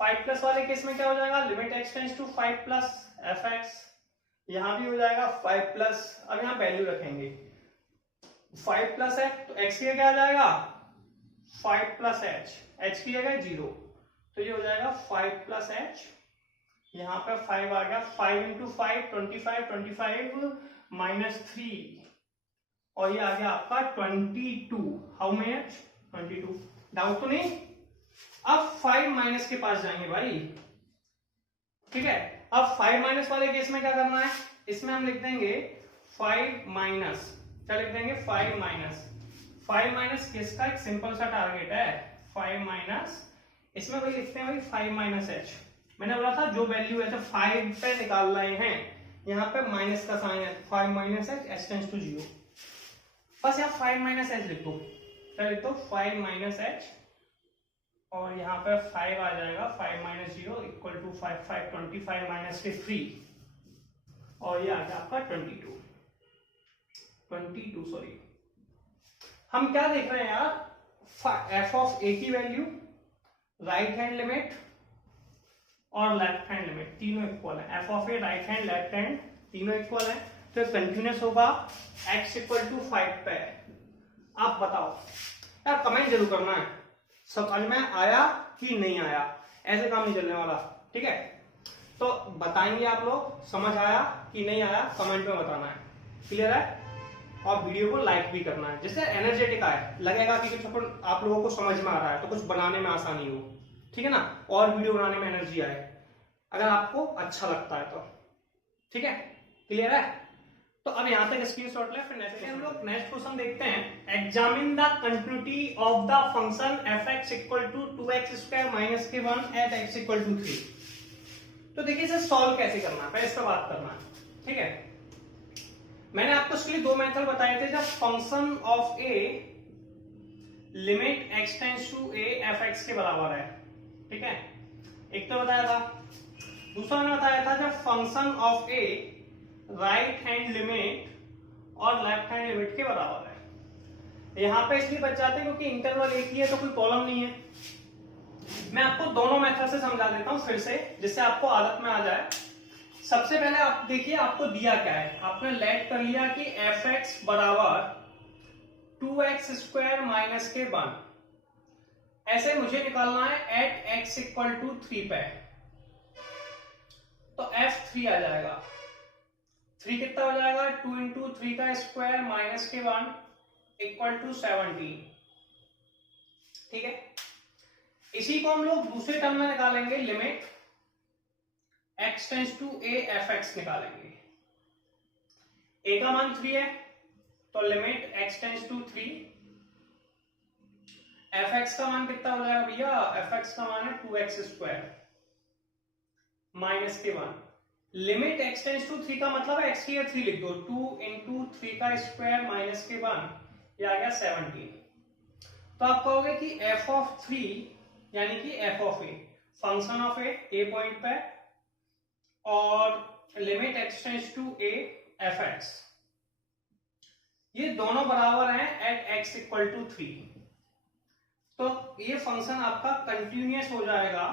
5 प्लस वाले केस में क्या हो जाएगा, limit x tends to 5 plus fx, यहां भी हो जाएगा 5 प्लस। अब यहां वैल्यू रखेंगे, 5 प्लस है तो x की क्या आ जाएगा 5 प्लस h की जगह 0, तो ये हो जाएगा 5 प्लस h, यहाँ पे 5 आ गया, 5 इंटू 5 25 माइनस 3, और ये आ गया आपका 22। How much 22। डाउट तो नहीं। अब 5 माइनस के पास जाएंगे भाई, ठीक है। अब 5 माइनस वाले केस में क्या करना है, इसमें हम लिख देंगे 5 माइनस, क्या लिख देंगे 5 माइनस किसका, एक सिंपल सा टारगेट है 5 माइनस, इसमें वही लिखते हैं भाई 5 माइनस h। मैंने बोला था जो वैल्यू है 5 पे निकाल रहे हैं, यहाँ पे माइनस का साइन है, 5 माइनस h टेंड्स टू 0, बस यहाँ 5 माइनस h लिख दो, क्या लिख दो 5 माइनस h, और यहाँ पे 5 आ जाएगा, 5 माइनस 0 इक्वल टू 5 25 माइनस के 3, और ये आ गया आपका 22 सॉरी। हम क्या देख रहे हैं यार, f ऑफ a की वैल्यू, राइट हैंड लिमिट और लेफ्ट हैंड लिमिट तीनों इक्वल है। f of a, right hand, left hand तीनों इक्वल है, तो कंटिन्यूअस होगा, x इक्वल टू 5 पे। आप बताओ यार, कमेंट जरूर करना है समझ में आया कि नहीं आया, ऐसे काम नहीं चलने वाला, ठीक है। तो बताएंगे आप लोग समझ आया कि नहीं आया, कमेंट में बताना है, क्लियर है। और वीडियो को लाइक भी करना है, जिससे एनर्जेटिक आए, लगेगा कि कुछ आप लोगों को समझ में आ रहा है, तो कुछ बनाने में आसानी हो, ठीक है ना, और वीडियो बनाने में एनर्जी आए, अगर आपको अच्छा लगता है तो, ठीक है, क्लियर है। तो अब यहाँ तक स्क्रीनशॉट ले, फिर नेक्स्ट हम लोग नेक्स्ट क्वेश्चन देखते हैं। Examine the continuity of the function fx equal to 2x square minus के 1 एट x इक्वल टू 3। तो देखिए इसे सॉल्व कैसे करना है, पहले इस पर बात करना है, ठीक है। मैंने आपको इसके लिए दो मेथड बताए थे, जब function of a limit x tends to a fx के बराबर है, ठीक है, एक तो बताया था। दूसरा मैंने बताया था जब function of a right hand limit और लेफ्ट हैंड लिमिट के बराबर है। यहां पे इसलिए बच जाते हैं क्योंकि इंटरवल एक ही है, तो कोई प्रॉब्लम नहीं है। मैं आपको दोनों मेथड से समझा देता हूं फिर से, जिससे आपको आदत में आ जाए। सबसे पहले आप देखिए आपको दिया क्या है, आपने लेट कर लिया कि fx बराबर 2x स्क्वायर माइनस के 1, ऐसे मुझे निकालना है एट x इक्वल टू 3 पे, तो f3 आ जाएगा। 3 कितना हो जाएगा, 2 इंटू 3 का स्क्वायर माइनस के 1 इक्वल टू 17, ठीक है। इसी को हम लोग दूसरे टर्म में निकालेंगे, limit x tends to a fx निकालेंगे। a का मान 3 है, तो limit x tends to 3, fx का मान कितना हो जाएगा भैया, fx का मान है 2x स्क्वायर माइनस के 1, लिमिट x टेंड्स टू 3 का मतलब है x की 3 लिख दो, 2 इंटू 3 का स्क्वायर माइनस के 1, ये आ गया 17। तो आप कहोगे कि f ऑफ 3 यानी कि f of a, function of a point पे, और limit x tends to a fx, ये दोनों बराबर हैं एट x इक्वल टू 3। तो ये फंक्शन आपका कंटिन्यूअस हो जाएगा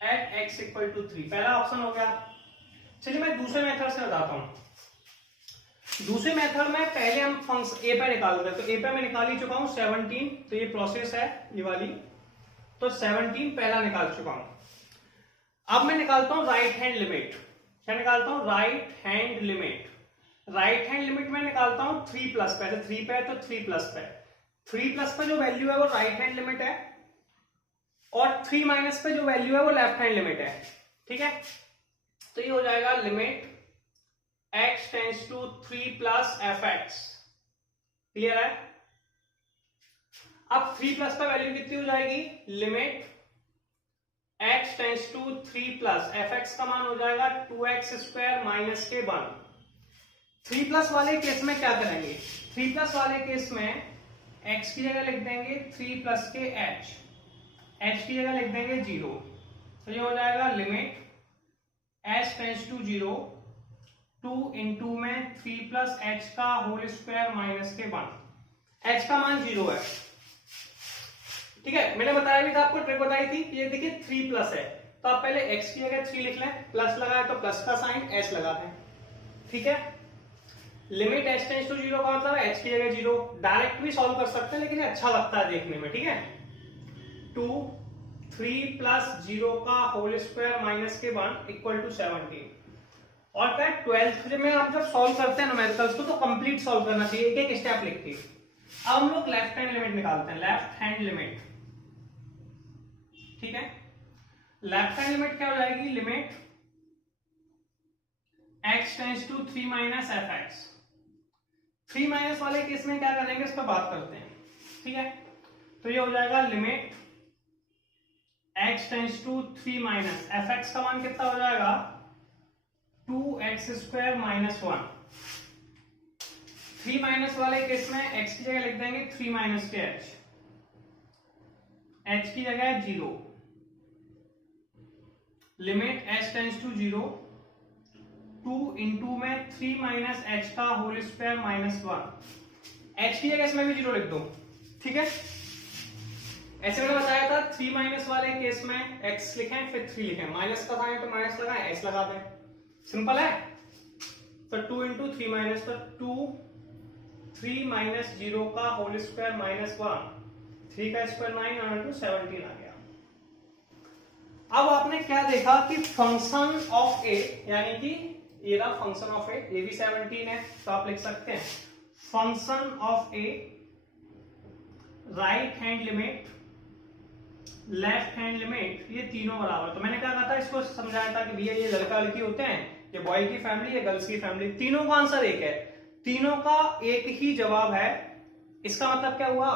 एट x इक्वल टू 3, पहला ऑप्शन हो गया। चलिए मैं दूसरे मेथड से बताता हूं। दूसरे मेथड में पहले हम फंक्शन a पे निकाल रहे हैं, तो a पे मैं निकाल ही चुका हूं 17, तो ये प्रोसेस है ये वाली, तो 17 पहला निकाल चुका हूं। अब मैं निकालता हूं राइट हैंड लिमिट, क्या निकालता हूं, right hand limit. Right hand limit में निकालता हूं 3 प्लस पे, 3 पे है तो 3 प्लस पे, 3 प्लस पे जो वैल्यू है वो राइट हैंड लिमिट है, और 3 माइनस पे जो वैल्यू है वो लेफ्ट हैंड लिमिट है, ठीक है। तो ये हो जाएगा limit x tends to 3 plus f x. Clear है? अब 3 प्लस का वैल्यू कितनी हो जाएगी? Limit x tends to 3 plus f x का मान हो जाएगा 2x स्क्वायर माइनस के 1। 3 प्लस वाले केस में क्या करेंगे? 3 प्लस वाले केस में x की जगह लिख देंगे 3 प्लस के h की जगह लिख देंगे 0। तो ये हो जाएगा limit h tends to 0 2 into में 3 प्लस h का होल स्क्वायर माइनस के 1। h का मान 0 है। ठीक है, मैंने बताया भी था आपको, ट्रिक बताई थी। ये देखिए 3 प्लस है, तो आप पहले x की जगह 3 लिख लें, प्लस लगाए तो प्लस का साइन h लगा दें। ठीक है, लिमिट h टेंड्स टू 0 का मतलब है h की जगह 0। डायरेक्ट भी सॉल्व कर सकते हैं, लेकिन ये अच्छा लगता है देखने में। ठीक है, 2 3 प्लस 0 का होल स्क्वायर माइनस के 1 इक्वल टू 17। और क्या 12th में आप जब सॉल्व करते हैं न्यूमेरिकल्स को तो कंप्लीट सॉल्व करना चाहिए, एक एक स्टेप लिख के। अब हम लोग लेफ्ट हैंड लिमिट निकालते हैं, लेफ्ट हैंड लिमिट। ठीक है, लेफ्ट हैंड लिमिट क्या हो जाएगी? Limit x tends to 3 minus f x. 3 minus वाले केस में क्या करेंगे, इस पर बात करते हैं। ठीक है, तो ये हो जाएगा limit x tends to 3 minus f x का मान कितना हो जाएगा? 2x square minus 1। 3 माइनस वाले केस में x की जगह लिख देंगे 3 माइनस के h की जगह 0। Limit h tends to 0 2 into में 3 माइनस h का होल स्क्वायर माइनस 1। h की जगह इसमें भी 0 लिख दो। ठीक है, ऐसे मैंने बताया था 3 माइनस वाले केस में x लिखें फिर 3 लिखें, माइनस का साइन तो माइनस लगाएं, h लगा दें, सिंपल है। तो 2 इंटू 3 माइनस, तो 3 माइनस 0 का होल स्क्वायर माइनस 1, 3 का स्क्वायर 9 और इंटू 17 आ गया। अब आपने क्या देखा कि फंक्शन ऑफ ए, यानी कि ये रहा फंक्शन ऑफ ए, ये भी 17 है, तो आप लिख सकते हैं function of a right hand limit left hand limit, ये तीनों बराबर। तो मैंने क्या कहा था, इसको समझाया था कि भैया ये लड़का लड़की होते हैं, ये बॉय की फैमिली है, गर्ल्स की फैमिली, तीनों का आंसर एक है, तीनों का एक ही जवाब है। इसका मतलब क्या हुआ?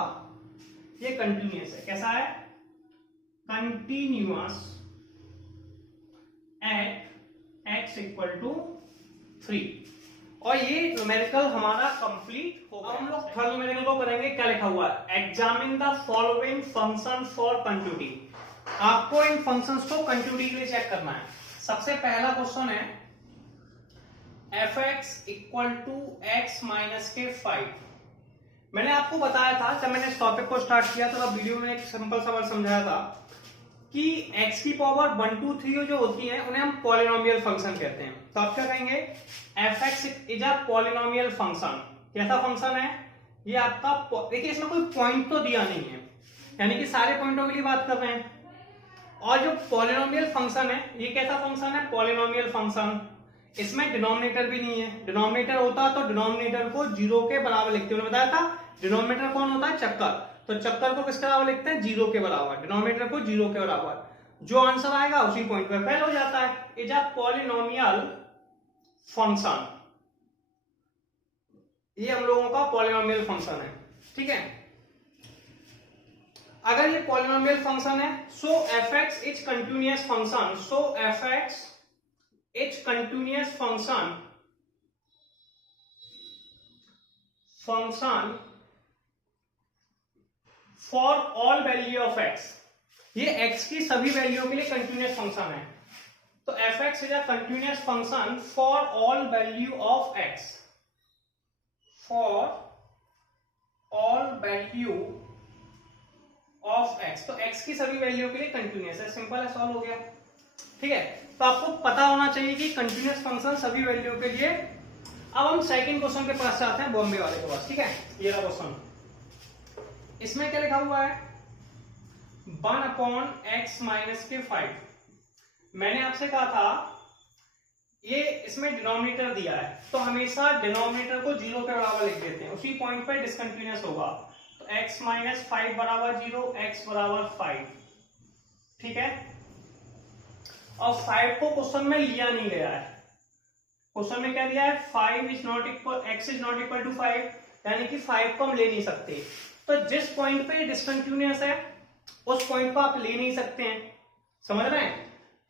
ये कंटिन्यूअस है। कैसा है? Continuous at x equal to 3। और ये न्यूमेरिकल हमारा कंप्लीट हो गया। हम लोग थर्ड न्यूमेरिकल को करेंगे। क्या लिखा हुआ है? Examine the following function for continuity. आपको इन फंक्शंस को कंटिन्यूटी के लिए चेक करना है। सबसे पहला क्वेश्चन है f x equal to x minus के 5। मैंने आपको बताया था जब मैंने इस टॉपिक को स्टार्ट किया तो वीडियो में एक सिंपल सवाल समझाया था कि x की पावर 1 2 3 जो होती है उन्हें हम पॉलिनोमियल फंक्शन कहते हैं। तो आप क्या कहेंगे? F x is a polynomial function. कैसा फंक्शन है ये आपका? देखिए इसमें कोई पॉइंट तो दिया नहीं है, यानी कि सारे पॉइंटों के लिए बात कर रहे हैं। और जो पॉलिनोमियल फंक्शन है ये कैसा फंक्शन है? Polynomial function. इसमें डिनोमिनेटर भी नहीं है। डिनोमिनेटर होता तो डिनोमिनेटर को 0 के बराबर लिखते हैं। बताया था डिनोमिनेटर कौन होता है? चक्कर। तो चक्कर को किसके बराबर लिखते हैं? 0 के बराबर। डिनोमिनेटर को 0 के बराबर। जो आंसर आएगा उसी पॉइंट पर फेल हो जाता है। Is a polynomial function. ये हम लोगों का पॉलिनोमियल फंक्शन है। ठीक है, अगर ये पॉलिनोमियल फंक्शन है so f x is continuous function. So f x is continuous function for all value of x. ये x की सभी वैल्यू के लिए कंटिन्यूअस फंक्शन है। तो F x is a continuous function for all value of x। For all value of x। तो x की सभी वैल्यू के लिए कंटिन्यूअस है। सिंपल है, सॉल्व हो गया। ठीक है, तो आपको पता होना चाहिए कि कंटिन्यूअस फंक्शन सभी वैल्यू के लिए। अब हम सेकंड क्वेश्चन के पास आते हैं, बॉम्बे वाले के पास। ठीक है, ये रहा क्वेश्चन। इसमें क्या लिखा हुआ है? 1/x माइनस के 5। मैंने आपसे कहा था ये इसमें डिनोमिनेटर दिया है तो हमेशा डिनोमिनेटर को 0 के बराबर लिख देते हैं, उसी पॉइंट पे डिसकंटिन्यूअस होगा। तो x माइनस 5 बराबर 0, x बराबर 5। ठीक है, और 5 को क्वेश्चन में लिया नहीं गया है। क्वेश्चन में क्या दिया है, 5 is not equal, x is not equal to 5, यानी कि 5 को हम ले नहीं सकते। तो जिस पॉइंट पे डिसकंटिन्यूअस है उस पॉइंट को आप ले नहीं सकते हैं, समझ रहे हैं।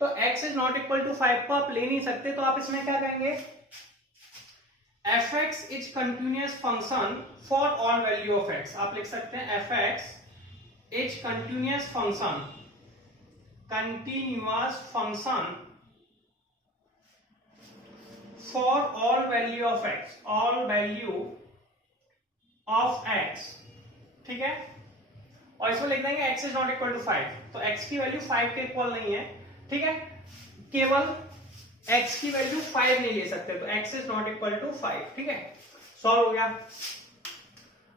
तो x is not equal to 5 को आप ले नहीं सकते, तो आप इसमें क्या कहेंगे, fx is continuous function for all value of x। आप लिख सकते हैं fx is continuous function, continuous function for all value of x, all value of x, ठीक है। और इसमें लिख देंगे x is not equal to 5, तो x की वैल्यू 5 के इक्वल नहीं है, ठीक है। केवल x की वैल्यू 5 नहीं ले सकते, तो x is not equal to 5, ठीक है। सॉल्व हो गया।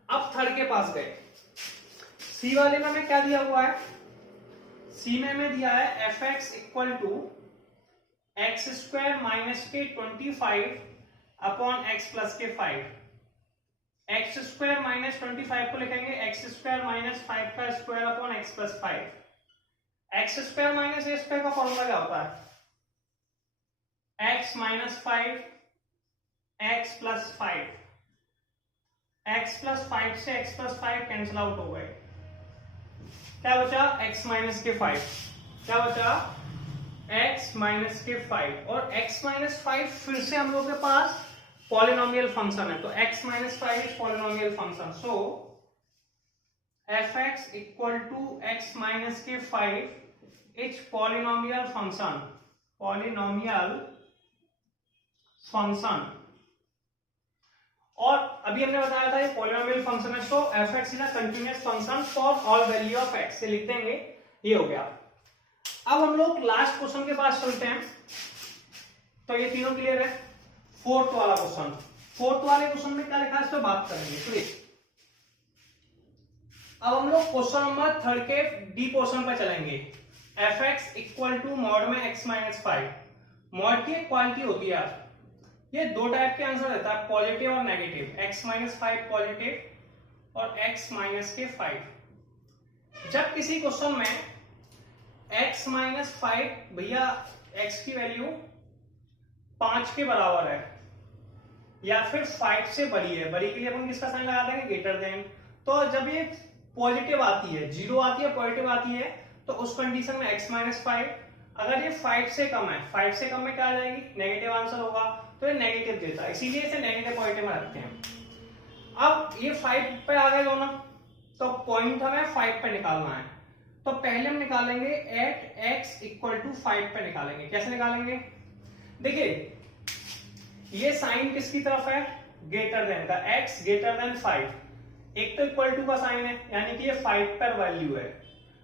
अब थर्ड के पास गए, सी वाले में हमें क्या दिया हुआ है, सी में हमें दिया है fx equal to x square minus के 25 अपॉन एक्स प्लस के 5। एक्स स्क्वायर माइनस 25 को लिखेंगे एक्स स्क्वायर माइनस 5 का square upon x plus 5। X square minus a square का फॉर्मूला क्या होता है, x minus 5 x plus 5, x plus 5 से एक्स प्लस 5 कैंसिल आउट हो गए, क्या बचा x माइनस के 5, क्या बचा x माइनस के 5, और x माइनस 5 फिर से हम लोग के पास पॉलिनोमियल फंक्शन है, तो x माइनस 5 is polynomial function, so fx equal to x minus के 5 is polynomial function, polynomial function. और अभी हमने बताया था ये पॉलिनोमियल फंक्शन है, so fx is a continuous function for all value of x, से लिख देंगे, ये हो गया। अब हम लोग लास्ट क्वेश्चन के पास चलते हैं, तो ये तीनों क्लियर है। फोर्थ वाला क्वेश्चन, फोर्थ वाले क्वेश्चन में क्या लिखा है इस पर बात करेंगे, प्लीज। अब हम लोग क्वेश्चन नंबर थर्ड के डी पोर्शन पर चलेंगे, fx इक्वल टू मॉड में x माइनस 5। मॉड की एक क्वालिटी होती है, ये दो टाइप के आंसर देता है, पॉजिटिव और नेगेटिव, x माइनस 5 पॉजिटिव और x माइनस के 5। जब किसी क्वेश्चन में x माइनस 5, भैया x की वैल्यू 5 के बराबर है या फिर 5 से बड़ी है, बड़ी के लिए अपन किसका साइन लगा देंगे, ग्रेटर देन। तो जब ये पॉजिटिव आती है, जीरो आती है, पॉजिटिव आती है, तो उस कंडीशन में x माइनस 5, अगर ये 5 से कम है, 5 से कम में क्या आ जाएगी, नेगेटिव आंसर होगा, तो ये नेगेटिव देता है, इसीलिए इसे नेगेटिव पॉजिटिव में रखते हैं। अब ये 5 पे आ गए दोनों, तो पॉइंट हमें 5 पे निकालना है, तो पहले हम निकालेंगे एट x इक्वल टू 5 पे निकालेंगे। कैसे निकालेंगे, देखिए ये साइन किसकी तरफ है, ग्रेटर देन का, x ग्रेटर देन 5, एक तो इक्वल टू का साइन है यानी कि ये 5 पर वैल्यू है,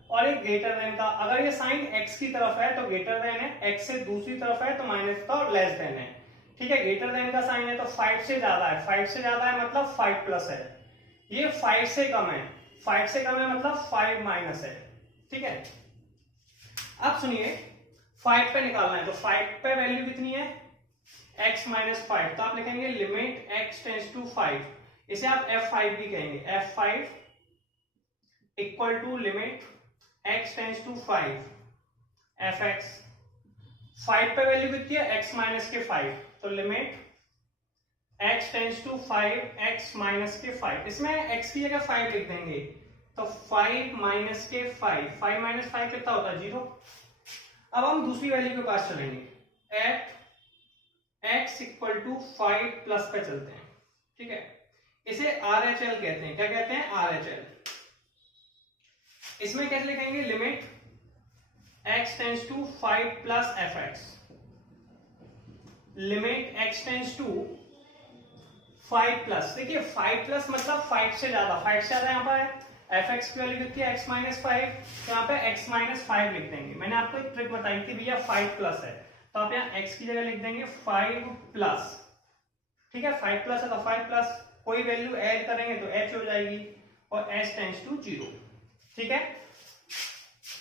और एक ग्रेटर देन का, अगर ये साइन x की तरफ है तो ग्रेटर देन है, x से दूसरी तरफ है तो माइनस का और लेस देन है, ठीक है। ग्रेटर देन का साइन है तो 5 से ज्यादा है, 5 से ज्यादा है मतलब 5 प्लस है, ये 5 से कम है, 5 से कम है मतलब 5 माइनस है, ठीक है। अब सुनिए 5 पे निकालना है, तो 5 पे वैल्यू कितनी है, x माइनस 5, तो आप लिखेंगे लिमिट x टेंस टू 5, इसे आप f5 भी कहेंगे, f5 equal to limit x tends to 5 fx। 5 पे वैल्यू कितनी है, x माइनस के 5, तो limit x tends to 5 x minus के 5, इसमें x की जगह 5 लिख देंगे, तो 5 माइनस के 5, 5 माइनस 5 कितना होता है, 0। अब हम दूसरी वैल्यू के पास चलेंगे, at x equal to 5 plus पे चलते हैं, ठीक है। इसे RHL कहते हैं, क्या कहते हैं, RHL। इसमें कैसे लिखेंगे, limit x tends to 5 plus fx, limit x tends to 5 plus, देखिए 5 प्लस मतलब 5 से ज्यादा, 5 से ज्यादा यहाँ पर है, fx की वैल्यू कितनी है, x माइनस 5, तो यहाँ पे x माइनस 5 लिख देंगे। मैंने आपको एक ट्रिक बताई थी भैया 5 प्लस है, तो आप यहाँ x की जगह लिख देंगे 5 प्लस, ठीक है। 5 प्लस है तो 5 प्लस, कोई वैल्यू ऐड करेंगे तो h हो जाएगी, और h टेंस टू 0, ठीक है।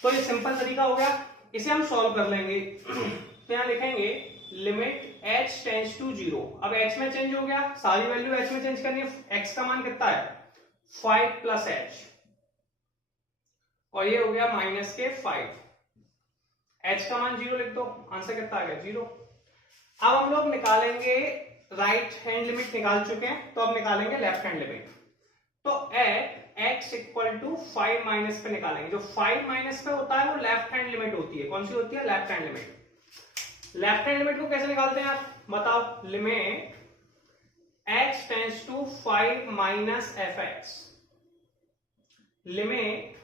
तो ये सिंपल तरीका हो गया, इसे हम सॉल्व कर लेंगे। तो यहाँ लिखेंगे लिमिट h टेंस टू 0, अब h में चेंज हो गया, सारी वैल्यू h में चेंज करनी है, x का मान कितना है 5 प्लस h, और ये हो गया माइनस के 5, h का मान 0 लिख दो, आंसर कितना आ गया 0। अब हम लोग निकालेंगे, राइट हैंड लिमिट निकाल चुके हैं, तो अब निकालेंगे लेफ्ट हैंड लिमिट। तो at x equal to 5 minus पे निकालेंगे। जो 5 माइनस पे होता है वो लेफ्ट हैंड लिमिट होती है। कौन सी होती है? Left hand limit. Left hand limit को कैसे निकालते हैं आप बताओ? Limit x tends to 5 minus fx, limit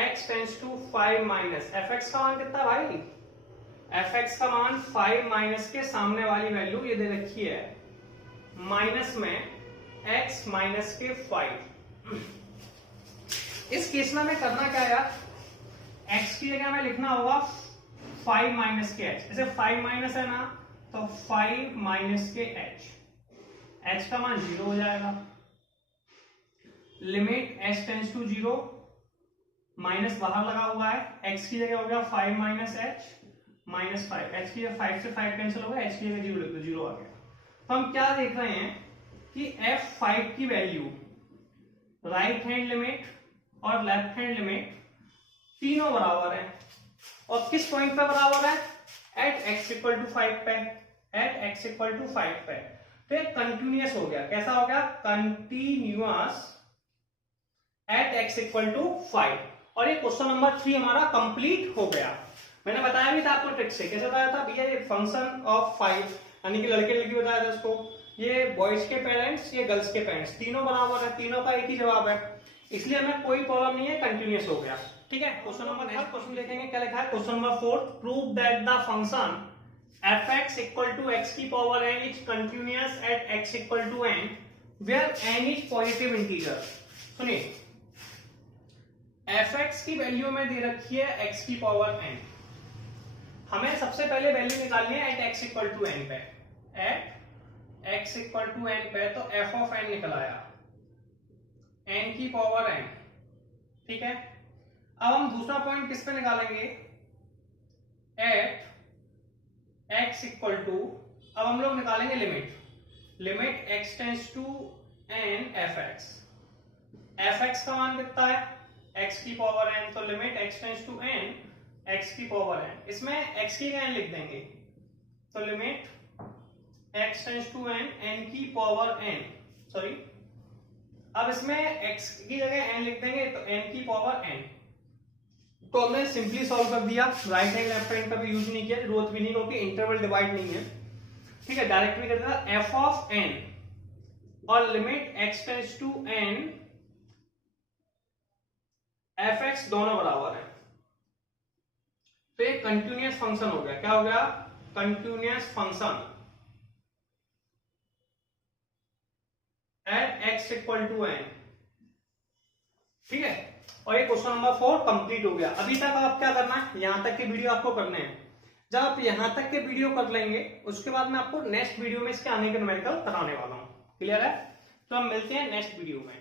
x tends to 5 minus fx का मान कितना भाई? fx का मान 5 माइनस के सामने वाली वैल्यू ये दे रखी है, माइनस में x माइनस के 5। इस केस में हमें करना क्या है यार? x की जगह में लिखना होगा 5 माइनस के h। जैसे 5 माइनस है ना, तो 5 माइनस के h का मान 0 हो जाएगा। Limit h tends to 0, minus बाहर लगा हुआ है, x की जगह हो गया 5 माइनस h माइनस 5, h की जगह 5 से 5 कैंसिल हो गया, h की जगह 0 लिख दो, 0 आ गया। तो हम क्या देख रहे हैं कि f5 की वैल्यू राइट हैंड लिमिट और लेफ्ट हैंड लिमिट तीनों बराबर है। और किस पॉइंट पे बराबर है? एट x इक्वल टू 5 पे, एट x इक्वल टू 5 पे। तो ये कंटिन्यूअस हो गया। कैसा हो गया? Continuous at x equal to 5। और ये क्वेश्चन नंबर 3 हमारा कंप्लीट हो गया। मैंने बताया भी था आपको ट्रिक से। कैसे बताया था भैया? ये फंक्शन ऑफ 5, यानी कि लड़के लड़की बताया था उसको, ये बॉयज के पेरेंट्स, ये गर्ल्स के पेरेंट्स, तीनों बराबर है, तीनों का एक ही जवाब है, इसलिए हमें कोई प्रॉब्लम नहीं है, कंटिन्यूअस हो गया। ठीक है, क्वेश्चन नंबर नेक्स्ट क्वेश्चन देखेंगे। क्या लिखा है? Question number 4, prove that the function fx equal to x की power n is continuous at x equal to n where n is positive integer. सुनिए, fx की वैल्यू में दे रखी है x की पावर n। हमें सबसे पहले वैल्यू निकालनी है at x equal to n पे। At x equal to n पे तो f ऑफ n निकल आया, n की पावर n। ठीक है, अब हम दूसरा पॉइंट किस पे निकालेंगे? एट x इक्वल टू, अब हम लोग निकालेंगे limit, limit x tends to n fx। fx का मान कितना है? x की पावर n, तो limit x tends to n x की पावर n। इसमें x की जगह n लिख देंगे, तो limit x tends to n n की पावर n, सॉरी, अब इसमें x की जगह n लिख देंगे, तो n की पावर n। तो हमने सिंपली सॉल्व कर दिया, राइट हैंड लेफ्ट हैंड का भी यूज नहीं किया, जरूरत भी नहीं, क्योंकि इंटरवल डिवाइड नहीं है। ठीक है, डायरेक्ट भी कर दिया, f ऑफ n और limit x tends to n fx दोनों बराबर है। तो ये कंटिन्यूअस फंक्शन हो गया। क्या हो गया? Continuous function at x equal to n। ठीक है, और ये क्वेश्चन नंबर 4 कंप्लीट हो गया। अभी तक आप क्या करना है? यहां तक के वीडियो आपको करने हैं। जब आप यहां तक के वीडियो कर लेंगे, उसके बाद मैं आपको नेक्स्ट वीडियो में इसके आने के न्यूमेरिकल कराने वाला हूं। क्लियर है? तो हम मिलते हैं नेक्स्ट वीडियो में।